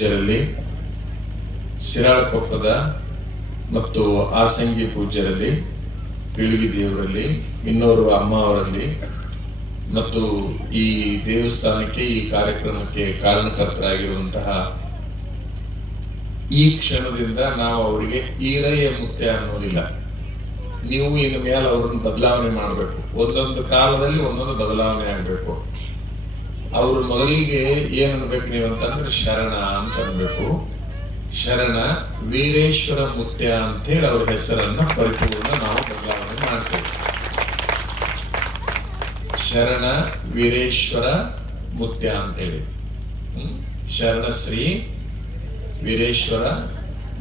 ಪೂಜ್ಯರಲ್ಲಿ, ಶಿರಾಳಕೊಪ್ಪದ ಮತ್ತು ಆಸಂಗಿ ಪೂಜ್ಯರಲ್ಲಿ, ಬೀಳಿಗಿ ದೇವರಲ್ಲಿ, ಇನ್ನೋರ್ವ ಅಮ್ಮ ಅವರಲ್ಲಿ ಮತ್ತು ಈ ದೇವಸ್ಥಾನಕ್ಕೆ, ಈ ಕಾರ್ಯಕ್ರಮಕ್ಕೆ ಕಾರಣಕರ್ತರಾಗಿರುವಂತಹ ಈ ಕ್ಷಣದಿಂದ ನಾವು ಅವರಿಗೆ ಈರಯ್ಯ ಮುತ್ಯ ಅನ್ನೋದಿಲ್ಲ. ನೀವು ಇನ್ನು ಮೇಲೆ ಅವ್ರನ್ನ ಬದಲಾವಣೆ ಮಾಡಬೇಕು. ಒಂದೊಂದು ಕಾಲದಲ್ಲಿ ಒಂದೊಂದು ಬದಲಾವಣೆ ಆಗ್ಬೇಕು. ಅವ್ರು ಮೊದಲಿಗೆ ಏನ್ ಅನ್ಬೇಕು ನೀವು ಅಂತಂದ್ರೆ ಶರಣ ಅಂತ ಅನ್ಬೇಕು. ಶರಣ ವೀರೇಶ್ವರ ಮುತ್ಯ ಅಂತ ಹೇಳಿ ಅವ್ರ ಹೆಸರನ್ನ ಪರಿಪೂರ್ಣ ನಾವು ಬದಲಾವಣೆ ಮಾಡ್ತೇವೆ. ಶರಣ ವೀರೇಶ್ವರ ಮುತ್ಯ ಅಂತೇಳಿ, ಶರಣ ಶ್ರೀ ವೀರೇಶ್ವರ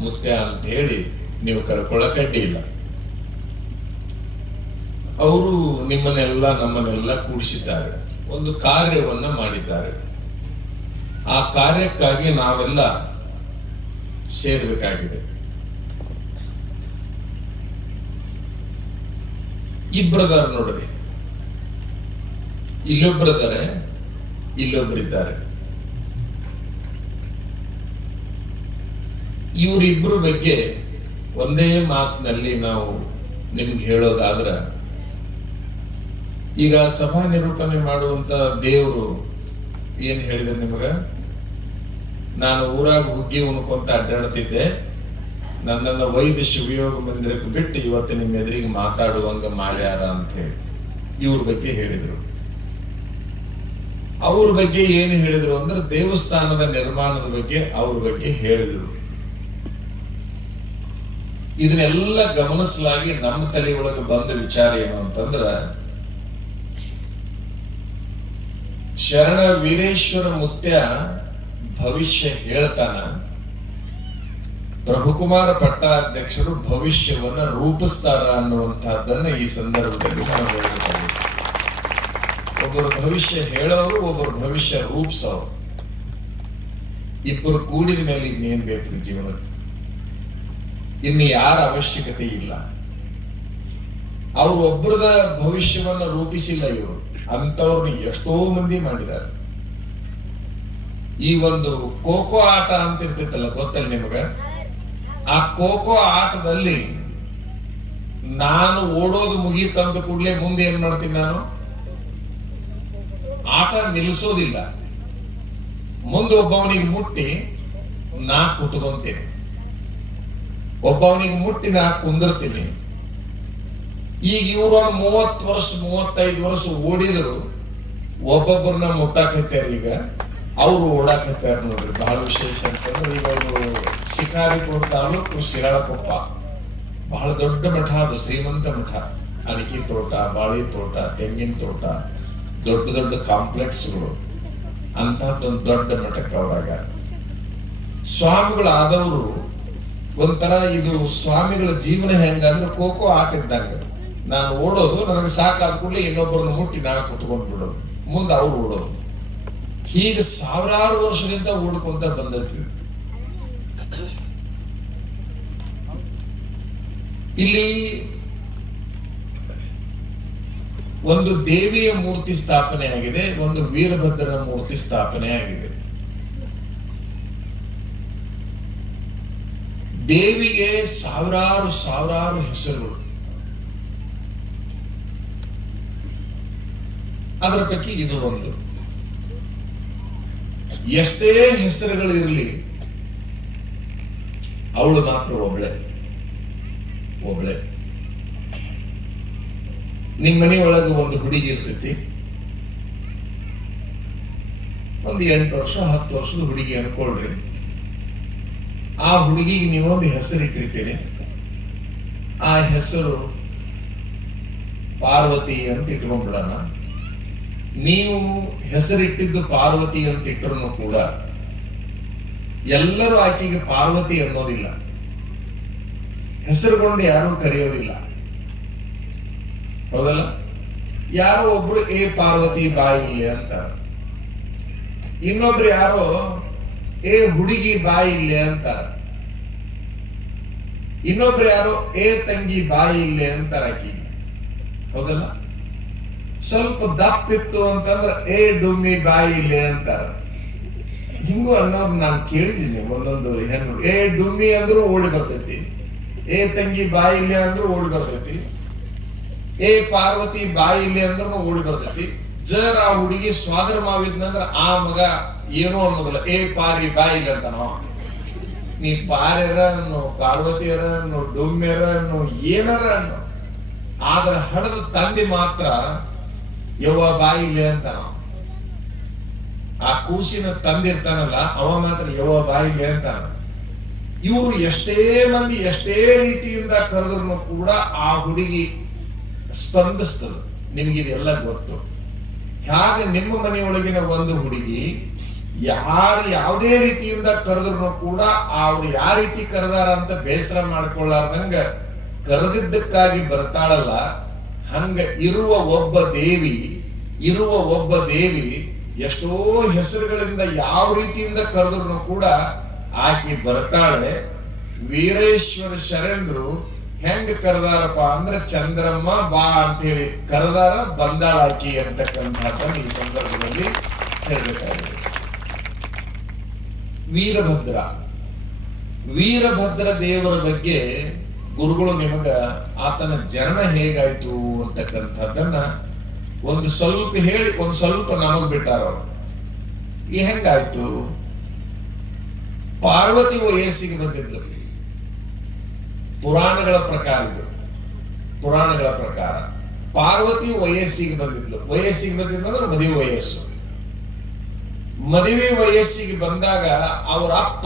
ಮುತ್ಯ ಅಂತ ಹೇಳಿ ನೀವು ಕರ್ಕೊಳ್ಳಕ್ ಅಡ್ಡಿ ಇಲ್ಲ. ಅವರು ನಿಮ್ಮನ್ನೆಲ್ಲ ನಮ್ಮನ್ನೆಲ್ಲ ಕೂಡಿಸಿದ್ದಾರೆ, ಒಂದು ಕಾರ್ಯವನ್ನ ಮಾಡಿದ್ದಾರೆ. ಆ ಕಾರ್ಯಕ್ಕಾಗಿ ನಾವೆಲ್ಲ ಸೇರ್ಬೇಕಾಗಿದೆ. ಇಬ್ಬರದಾರ ನೋಡ್ರಿ, ಇಲ್ಲೊಬ್ಬರಿದ್ದಾರೆ, ಇಲ್ಲೊಬ್ಬರಿದ್ದಾರೆ. ಇವರಿಬ್ಬರ ಬಗ್ಗೆ ಒಂದೇ ಮಾತಿನಲ್ಲಿ ನಾವು ನಿಮ್ಗೆ ಹೇಳೋದಾದ್ರ, ಈಗ ಸಭಾ ನಿರೂಪಣೆ ಮಾಡುವಂತ ದೇವರು ಏನ್ ಹೇಳಿದ್ರೆ ನಿಮಗ, ನಾನು ಊರಾಗ ಹುಗ್ಗಿ ಉಣ್ಕೊಂತ ಅಡ್ಡಾಡ್ತಿದ್ದೆ, ನನ್ನನ್ನ ವೈದ್ಯ ಶಿವಯೋಗ ಮಂದಿರಕ್ಕೆ ಬಿಟ್ಟು ಇವತ್ತು ನಿಮ್ಮ ಎದುರಿಗೆ ಮಾತಾಡುವಂಗ ಮಾಡ್ಯಾರ ಅಂತ ಹೇಳಿ ಇವ್ರ ಬಗ್ಗೆ ಹೇಳಿದ್ರು. ಅವ್ರ ಬಗ್ಗೆ ಏನು ಹೇಳಿದ್ರು ಅಂದ್ರೆ ದೇವಸ್ಥಾನದ ನಿರ್ಮಾಣದ ಬಗ್ಗೆ ಅವ್ರ ಬಗ್ಗೆ ಹೇಳಿದ್ರು. ಇದನ್ನೆಲ್ಲ ಗಮನಿಸಲಾಗಿ ನಮ್ಮ ತಲೆ ಒಳಗೆ ಬಂದ ವಿಚಾರ ಏನು ಅಂತಂದ್ರ, ಶರಣ ವೀರೇಶ್ವರ ಮುತ್ಯ ಭವಿಷ್ಯ ಹೇಳ್ತಾನ, ಪ್ರಭುಕುಮಾರ ಪಟ್ಟಾಧ್ಯಕ್ಷರು ಭವಿಷ್ಯವನ್ನ ರೂಪಿಸ್ತಾರ ಅನ್ನುವಂತಹದ್ದನ್ನ ಈ ಸಂದರ್ಭದಲ್ಲಿ ನಾವು ಹೇಳ್ಬೇಕಾಗಿದೆ. ಒಬ್ಬರು ಭವಿಷ್ಯ ಹೇಳೋರು, ಒಬ್ಬರು ಭವಿಷ್ಯ ರೂಪಿಸೋರು. ಇಬ್ಬರು ಕೂಡಿದ ಮೇಲೆ ಇನ್ನೇನ್ ಬೇಕು ಜೀವನಕ್ಕೆ? ಇನ್ನು ಯಾರ ಅವಶ್ಯಕತೆ ಇಲ್ಲ. ಅವ್ರು ಒಬ್ಬರದ ಭವಿಷ್ಯವನ್ನ ರೂಪಿಸಿಲ್ಲ ಇವರು, ಅಂತವ್ರನ್ನ ಎಷ್ಟೋ ಮಂದಿ ಮಾಡಿದ್ದಾರೆ. ಈ ಒಂದು ಖೋಖೋ ಆಟ ಅಂತ ಇರ್ತಿತ್ತಲ್ಲ, ಗೊತ್ತಲ್ಲ ನಿಮಗ? ಆ ಖೋಖೋ ಆಟದಲ್ಲಿ ನಾನು ಓಡೋದು ಮುಗೀತಂದ ಕೂಡಲೇ ಮುಂದೆ ಏನ್ ಮಾಡ್ತೀನಿ, ನಾನು ಆಟ ನಿಲ್ಲಿಸೋದಿಲ್ಲ. ಮುಂದೆ ಒಬ್ಬವನಿಗೆ ಮುಟ್ಟಿ ನಾ ಕುತ್ಕೊಂತೀನಿ, ಒಬ್ಬವನಿಗೆ ಮುಟ್ಟಿ ನಾ ಕುಂದಿರ್ತೀನಿ. ಈಗ ಇವರು ಒಂದು 30 ವರ್ಷ 35 ವರ್ಷ ಓಡಿದ್ರು, ಒಬ್ಬೊಬ್ಬರನ್ನ ಮುಟ್ಟಾಕತ್ಯಾರ. ಈಗ ಅವ್ರು ಓಡಾಕತ್ಯಾರ ನೋಡ್ರಿ. ಬಹಳ ವಿಶೇಷ ಅಂತಂದ್ರೆ, ಈಗ ಅವರು ಶಿಕಾರಿಪುರ ತಾಲೂಕು ಶಿರಾಳಕೊಪ್ಪ ಬಹಳ ದೊಡ್ಡ ಮಠ, ಅದು ಶ್ರೀಮಂತ ಮಠ. ಅಡಿಕೆ ತೋಟ, ಬಾಳಿ ತೋಟ, ತೆಂಗಿನ ತೋಟ, ದೊಡ್ಡ ದೊಡ್ಡ ಕಾಂಪ್ಲೆಕ್ಸ್ಗಳು, ಅಂತಹದ್ದೊಂದು ದೊಡ್ಡ ಮಠಕ್ಕೆ ಅವರಾಗ ಸ್ವಾಮಿಗಳಾದವರು. ಒಂಥರ ಇದು ಸ್ವಾಮಿಗಳ ಜೀವನ ಹೆಂಗಂದ್ರೆ ಖೋಖೋ ಆಟ ಇದ್ದಂಗ. ನಾನು ಓಡೋದು, ನನಗೆ ಸಾಕಾದ ಕೂಡಲೇ ಇನ್ನೊಬ್ಬರನ್ನು ಮುಟ್ಟಿ ನಾ ಕುತ್ಕೊಂಡು ಬಿಡೋದು, ಮುಂದೆ ಅವ್ರು ಓಡೋದು. ಹೀಗೆ ಸಾವಿರಾರು ವರ್ಷದಿಂದ ಓಡ್ಕೊಂತ ಬಂದೈತಿ. ಇಲ್ಲಿ ಒಂದು ದೇವಿಯ ಮೂರ್ತಿ ಸ್ಥಾಪನೆ ಆಗಿದೆ, ಒಂದು ವೀರಭದ್ರನ ಮೂರ್ತಿ ಸ್ಥಾಪನೆ ಆಗಿದೆ. ದೇವಿಗೆ ಸಾವಿರಾರು ಸಾವಿರಾರು ಹೆಸರುಗಳು. ಅದರ ಪೈಕಿ ಇದು ಒಂದು. ಎಷ್ಟೇ ಹೆಸರುಗಳು ಇರಲಿ, ಅವಳು ಮಾತ್ರ ಒಬ್ಳೆ. ನಿಮ್ಮ ಮನೆಯೊಳಗೆ ಒಂದು ಹುಡುಗಿ ಇರ್ತೈತಿ, ಒಂದು 8 ವರ್ಷ 10 ವರ್ಷದ ಹುಡುಗಿ ಅನ್ಕೊಳ್ರಿ. ಆ ಹುಡುಗಿಗೆ ನೀವೊಂದು ಹೆಸರು ಇಟ್ಟಿರ್ತೀರಿ. ಆ ಹೆಸರು ಪಾರ್ವತಿ ಅಂತ ಇಟ್ಕೊಂಡ್ಬಿಡೋಣ. ನೀವು ಹೆಸರಿಟ್ಟಿದ್ದು ಪಾರ್ವತಿ ಅಂತ ಇಟ್ಟರು ಕೂಡ ಎಲ್ಲರೂ ಆಕೆಗೆ ಪಾರ್ವತಿ ಅನ್ನೋದಿಲ್ಲ, ಹೆಸರುಗೊಂಡು ಯಾರೂ ಕರೆಯೋದಿಲ್ಲ, ಹೌದಲ್ಲ? ಯಾರೋ ಒಬ್ರು ಏ ಪಾರ್ವತಿ ಬಾಯಿಲಿ ಅಂತ, ಇನ್ನೊಬ್ರು ಯಾರೋ ಏ ಹುಡುಗಿ ಬಾಯಿ ಇಲ್ಲೇ ಅಂತಾರ, ಇನ್ನೊಬ್ರು ಯಾರೋ ಏ ತಂಗಿ ಬಾಯಿ ಇಲ್ಲೇ ಅಂತಾರ ಆಕಿಗೆ, ಹೌದಲ್ಲ? ಸ್ವಲ್ಪ ದಪ್ಪಿತ್ತು ಅಂತಂದ್ರೆ ಏ ಡುಮ್ಮಿ ಬಾಯಿ ಇಲ್ಲೇ ಅಂತಾರ. ಹಿಂಗೂ ಅನ್ನೋರು ನಾನು ಕೇಳಿದ್ದೀನಿ. ಒಂದೊಂದು ಹೆಣ್ಣು ಏ ಡುಮ್ಮಿ ಅಂದ್ರೂ ಓಡಿ ಬರ್ತೈತಿ, ಏ ತಂಗಿ ಬಾಯಿ ಇಲ್ಲ ಅಂದ್ರೂ ಓಡಿ ಬರ್ತೈತಿ, ಏ ಪಾರ್ವತಿ ಬಾಯಿ ಇಲ್ಲಿ ಅಂದ್ರೂ ಓಡಿ ಬರ್ತೈತಿ. ಜರ್ ಆ ಹುಡುಗಿ ಸ್ವಾದರ ಮಾವಿದ್ನಂದ್ರ ಆ ಮಗ ಏನೋ ಅನ್ನೋದಿಲ್ಲ, ಏ ಪಾರಿ ಬಾಯಿ ಇಲ್ಲ ಅಂತ ನಾವು. ನೀ ಪಾರ್ಯರ ಅನ್ನೋ, ಪಾರ್ವತಿಯರ ಅನ್ನೋ, ಡುಮ್ಯರ ಅನ್ನೋ, ಏನರ ಅನ್ನೋ, ಆದ್ರ ಹಡದ ತಂದೆ ಮಾತ್ರ ಯವ್ವ ಬಾಯಿ ಇಲ್ಲ ಅಂತ ನಾವು. ಆ ಕೂಸಿನ ತಂದಿರ್ತಾನಲ್ಲ ಅವ ಮಾತ್ರ ಯವ್ವ ಬಾಯಿ ಇಲ್ಲ ಅಂತಾನ. ಇವರು ಎಷ್ಟೇ ಮಂದಿ ಎಷ್ಟೇ ರೀತಿಯಿಂದ ಕರೆದ್ರು ಕೂಡ ಆ ಹುಡುಗಿ ಸ್ಪಂದಿಸ್ತದ. ನಿಮಗಿದೆಲ್ಲ ಗೊತ್ತು. ಹಾಗೆ ನಿಮ್ಮ ಮನೆಯೊಳಗಿನ ಒಂದು ಹುಡುಗಿ ಯಾರು ಯಾವುದೇ ರೀತಿಯಿಂದ ಕರೆದ್ರು ಕೂಡ ಅವ್ರು ಯಾವ ರೀತಿ ಕರೆದಾರ ಅಂತ ಬೇಸರ ಮಾಡ್ಕೊಳ್ಳಾರ್ದಂಗ ಕರೆದಿದ್ದಕ್ಕಾಗಿ ಬರ್ತಾಳಲ್ಲ. ಹಂಗ ಇರುವ ಒಬ್ಬ ದೇವಿ ಎಷ್ಟೋ ಹೆಸರುಗಳಿಂದ ಯಾವ ರೀತಿಯಿಂದ ಕರೆದ್ರು ಕೂಡ ಆಕಿ ಬರ್ತಾಳೆ. ವೀರೇಶ್ವರ ಶರಣರು ಹೆಂಗ ಕರೆದಾರಪ್ಪ ಅಂದ್ರೆ ಚಂದ್ರಮ್ಮ ಬಾ ಅಂತ ಹೇಳಿ ಕರೆದಾರ, ಬಂದಾಳಾಕಿ ಅಂತಕ್ಕಂಥದ್ದನ್ನ ಈ ಸಂದರ್ಭದಲ್ಲಿ ಹೇಳ್ಬೇಕಾಗಿದೆ. ವೀರಭದ್ರ ದೇವರ ಬಗ್ಗೆ ಗುರುಗಳು ನಿಮಗ ಆತನ ಜನನ ಹೇಗಾಯ್ತು ಅಂತಕ್ಕಂಥದ್ದನ್ನ ಒಂದು ಸ್ವಲ್ಪ ಹೇಳಿ ಒಂದು ಸ್ವಲ್ಪ ನಮಗ್ ಬಿಟ್ಟಾರ ಅವರು. ಈ ಹೆಂಗಾಯ್ತು? ಪಾರ್ವತಿ ವಯಸ್ಸಿಗೆ ಬಂದಿದ್ಲು. ಪುರಾಣಗಳ ಪ್ರಕಾರ ಪಾರ್ವತಿ ವಯಸ್ಸಿಗೆ ಬಂದಿದ್ಲು ಅಂದ್ರೆ ಮದುವೆ ವಯಸ್ಸು. ಮದುವೆ ವಯಸ್ಸಿಗೆ ಬಂದಾಗ ಅವರ ಅಪ್ಪ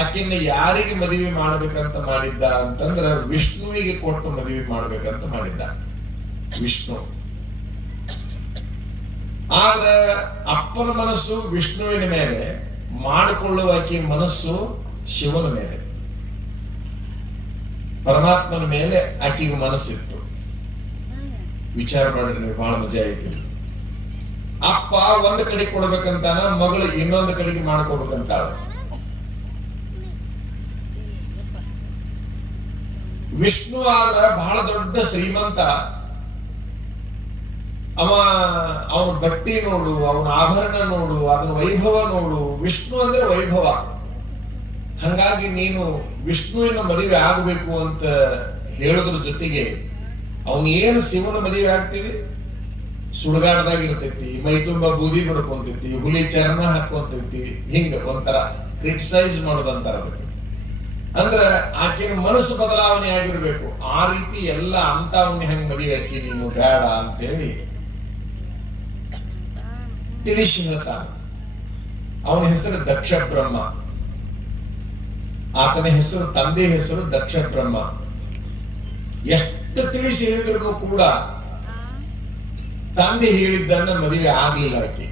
ಆಕೆನ್ನ ಯಾರಿಗೆ ಮದುವೆ ಮಾಡ್ಬೇಕಂತ ಮಾಡಿದ್ದ ಅಂತಂದ್ರ ವಿಷ್ಣುವಿಗೆ ಕೊಟ್ಟು ಮದುವೆ ಮಾಡ್ಬೇಕಂತ ಮಾಡಿದ್ದ ವಿಷ್ಣು. ಆದ್ರ ಅಪ್ಪನ ಮನಸ್ಸು ವಿಷ್ಣುವಿನ ಮೇಲೆ, ಮಾಡಿಕೊಳ್ಳುವ ಆಕೆ ಮನಸ್ಸು ಶಿವನ ಮೇಲೆ, ಪರಮಾತ್ಮನ ಮೇಲೆ ಆಕೆಗೆ ಮನಸ್ಸಿತ್ತು. ವಿಚಾರ ಮಾಡ್ರಿ ನೀವು, ಬಹಳ ಮಜಾ ಐತಿ. ಅಪ್ಪ ಒಂದ್ ಕಡೆ ಕೊಡ್ಬೇಕಂತಾನ, ಮಗಳು ಇನ್ನೊಂದು ಕಡೆಗೆ ಮಾಡ್ಕೋಬೇಕಂತಾಳ. ವಿಷ್ಣು ಆದ್ರ ಬಹಳ ದೊಡ್ಡ ಶ್ರೀಮಂತ. ಅವನ ಬಟ್ಟಿ ನೋಡು, ಅವನ ಆಭರಣ ನೋಡು, ಅದರ ವೈಭವ ನೋಡು. ವಿಷ್ಣು ಅಂದ್ರೆ ವೈಭವ. ಹಂಗಾಗಿ ನೀನು ವಿಷ್ಣುವಿನ ಮದುವೆ ಆಗಬೇಕು ಅಂತ ಹೇಳೋದ್ರ ಜೊತೆಗೆ ಅವನ್ ಏನು ಶಿವನ ಮದುವೆ ಆಗ್ತೀವಿ, ಸುಡುಗಾಡದಾಗ ಇರ್ತೈತಿ, ಮೈ ತುಂಬಾ ಬೂದಿ ಬಡ್ಕೊಂತೈತಿ, ಹುಲಿ ಚರ್ಮ ಹಾಕೊಂತೈತಿ, ಹಿಂಗ ಒಂಥರ ಕ್ರಿಟಿಸೈಸ್ ಮಾಡೋದಂತಾರ. ಅಂದ್ರ ಆಕೆನ ಮನಸ್ಸು ಬದಲಾವಣೆ ಆಗಿರ್ಬೇಕು. ಆ ರೀತಿ ಎಲ್ಲ ಅಂತವನ್ನ ಹೆಂಗ್ ಮದುವೆ ಹಾಕಿ ನೀನು ಬೇಡ ಅಂತ ಹೇಳಿ ತಿಳಿಸಿ ಹೇಳ್ತಾನ. ಅವನ ಹೆಸರು ದಕ್ಷ ಬ್ರಹ್ಮ. ಆತನ ಹೆಸರು, ತಂದೆ ಹೆಸರು ದಕ್ಷ ಬ್ರಹ್ಮ. ಎಷ್ಟು ತಿಳಿಸಿ ಹೇಳಿದ್ರು ಕೂಡ ತಂದೆ ಹೇಳಿದ್ದನ್ನ ಮದುವೆ ಆಗ್ಲಿಲ್ಲ ಆಕೆ.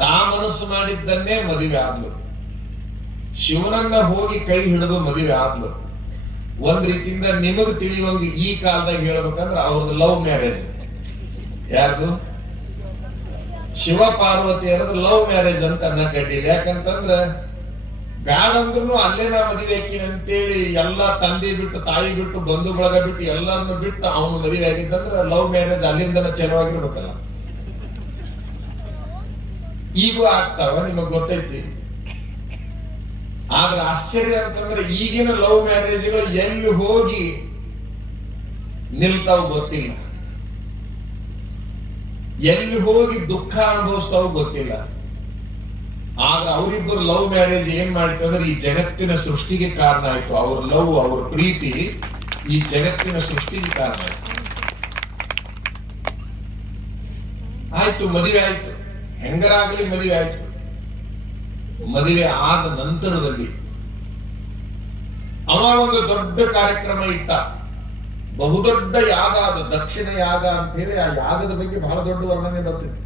ತಾ ಮನಸ್ಸು ಮಾಡಿದ್ದನ್ನೇ ಮದುವೆ ಆದ್ಲು. ಶಿವನನ್ನ ಹೋಗಿ ಕೈ ಹಿಡಿದು ಮದುವೆ ಆದ್ಲು. ಒಂದ್ ರೀತಿಯಿಂದ ನಿಮಗ್ ತಿಳಿಯುವಂಗ ಈ ಕಾಲದಾಗ ಹೇಳ್ಬೇಕಂದ್ರ ಅವ್ರದ್ದು ಲವ್ ಮ್ಯಾರೇಜ್. ಯಾರ್ದು? ಶಿವ ಪಾರ್ವತಿ ಅನ್ನೋದು ಲವ್ ಮ್ಯಾರೇಜ್ ಅಂತ ಅನ್ನಕಡ್ಡಿಲ್ಲ. ಯಾಕಂತಂದ್ರ ಬ್ಯಾಡ ಅಂದ್ರೂ ಅಲ್ಲೇ ನಾ ಮದುವೆ ಹಾಕಿನ ಅಂತೇಳಿ ಎಲ್ಲಾ ತಂದೆ ಬಿಟ್ಟು, ತಾಯಿ ಬಿಟ್ಟು, ಬಂಧು ಬಳಗ ಬಿಟ್ಟು ಎಲ್ಲರನ್ನು ಬಿಟ್ಟು ಅವನು ಮದುವೆ ಆಗಿದ್ದಂದ್ರ ಲವ್ ಮ್ಯಾರೇಜ್ ಅಲ್ಲಿಂದನ ಚೆಲುವಾಗಿರ್ಬೇಕಲ್ಲ. ಈಗೂ ಆಗ್ತಾವ, ನಿಮಗ್ ಗೊತ್ತೈತಿ. ಆದ್ರೆ ಆಶ್ಚರ್ಯ ಅಂತಂದ್ರೆ ಈಗಿನ ಲವ್ ಮ್ಯಾರೇಜ್ಗಳು ಎಲ್ಲಿ ಹೋಗಿ ನಿಲ್ತಾವ್ ಗೊತ್ತಿಲ್ಲ, ಎಲ್ಲಿ ಹೋಗಿ ದುಃಖ ಅನುಭವಿಸ್ತಾವ್ ಗೊತ್ತಿಲ್ಲ. ಆದ್ರೆ ಅವರಿಬ್ಬರು ಲವ್ ಮ್ಯಾರೇಜ್ ಏನ್ ಮಾಡಿತ್ತು ಅಂದ್ರೆ ಈ ಜಗತ್ತಿನ ಸೃಷ್ಟಿಗೆ ಕಾರಣ ಆಯ್ತು. ಅವ್ರ ಲವ್, ಅವ್ರ ಪ್ರೀತಿ ಈ ಜಗತ್ತಿನ ಸೃಷ್ಟಿಗೆ ಕಾರಣ ಆಯ್ತು. ಆಯ್ತು, ಮದುವೆ ಆಯ್ತು, ಹೆಂಗರಾಗಲಿ ಮದುವೆ ಆಯ್ತು. ಮದುವೆ ಆದ ನಂತರದಲ್ಲಿ ಅವ ಒಂದು ದೊಡ್ಡ ಕಾರ್ಯಕ್ರಮ ಇಟ್ಟ. ಬಹುದೊಡ್ಡ ಯಾಗ, ಅದು ದಕ್ಷಿಣ ಯಾಗ ಅಂತ ಹೇಳಿ. ಆ ಯಾಗದ ಬಗ್ಗೆ ಬಹಳ ದೊಡ್ಡ ವರ್ಣನೆ ಬರ್ತಿತ್ತು.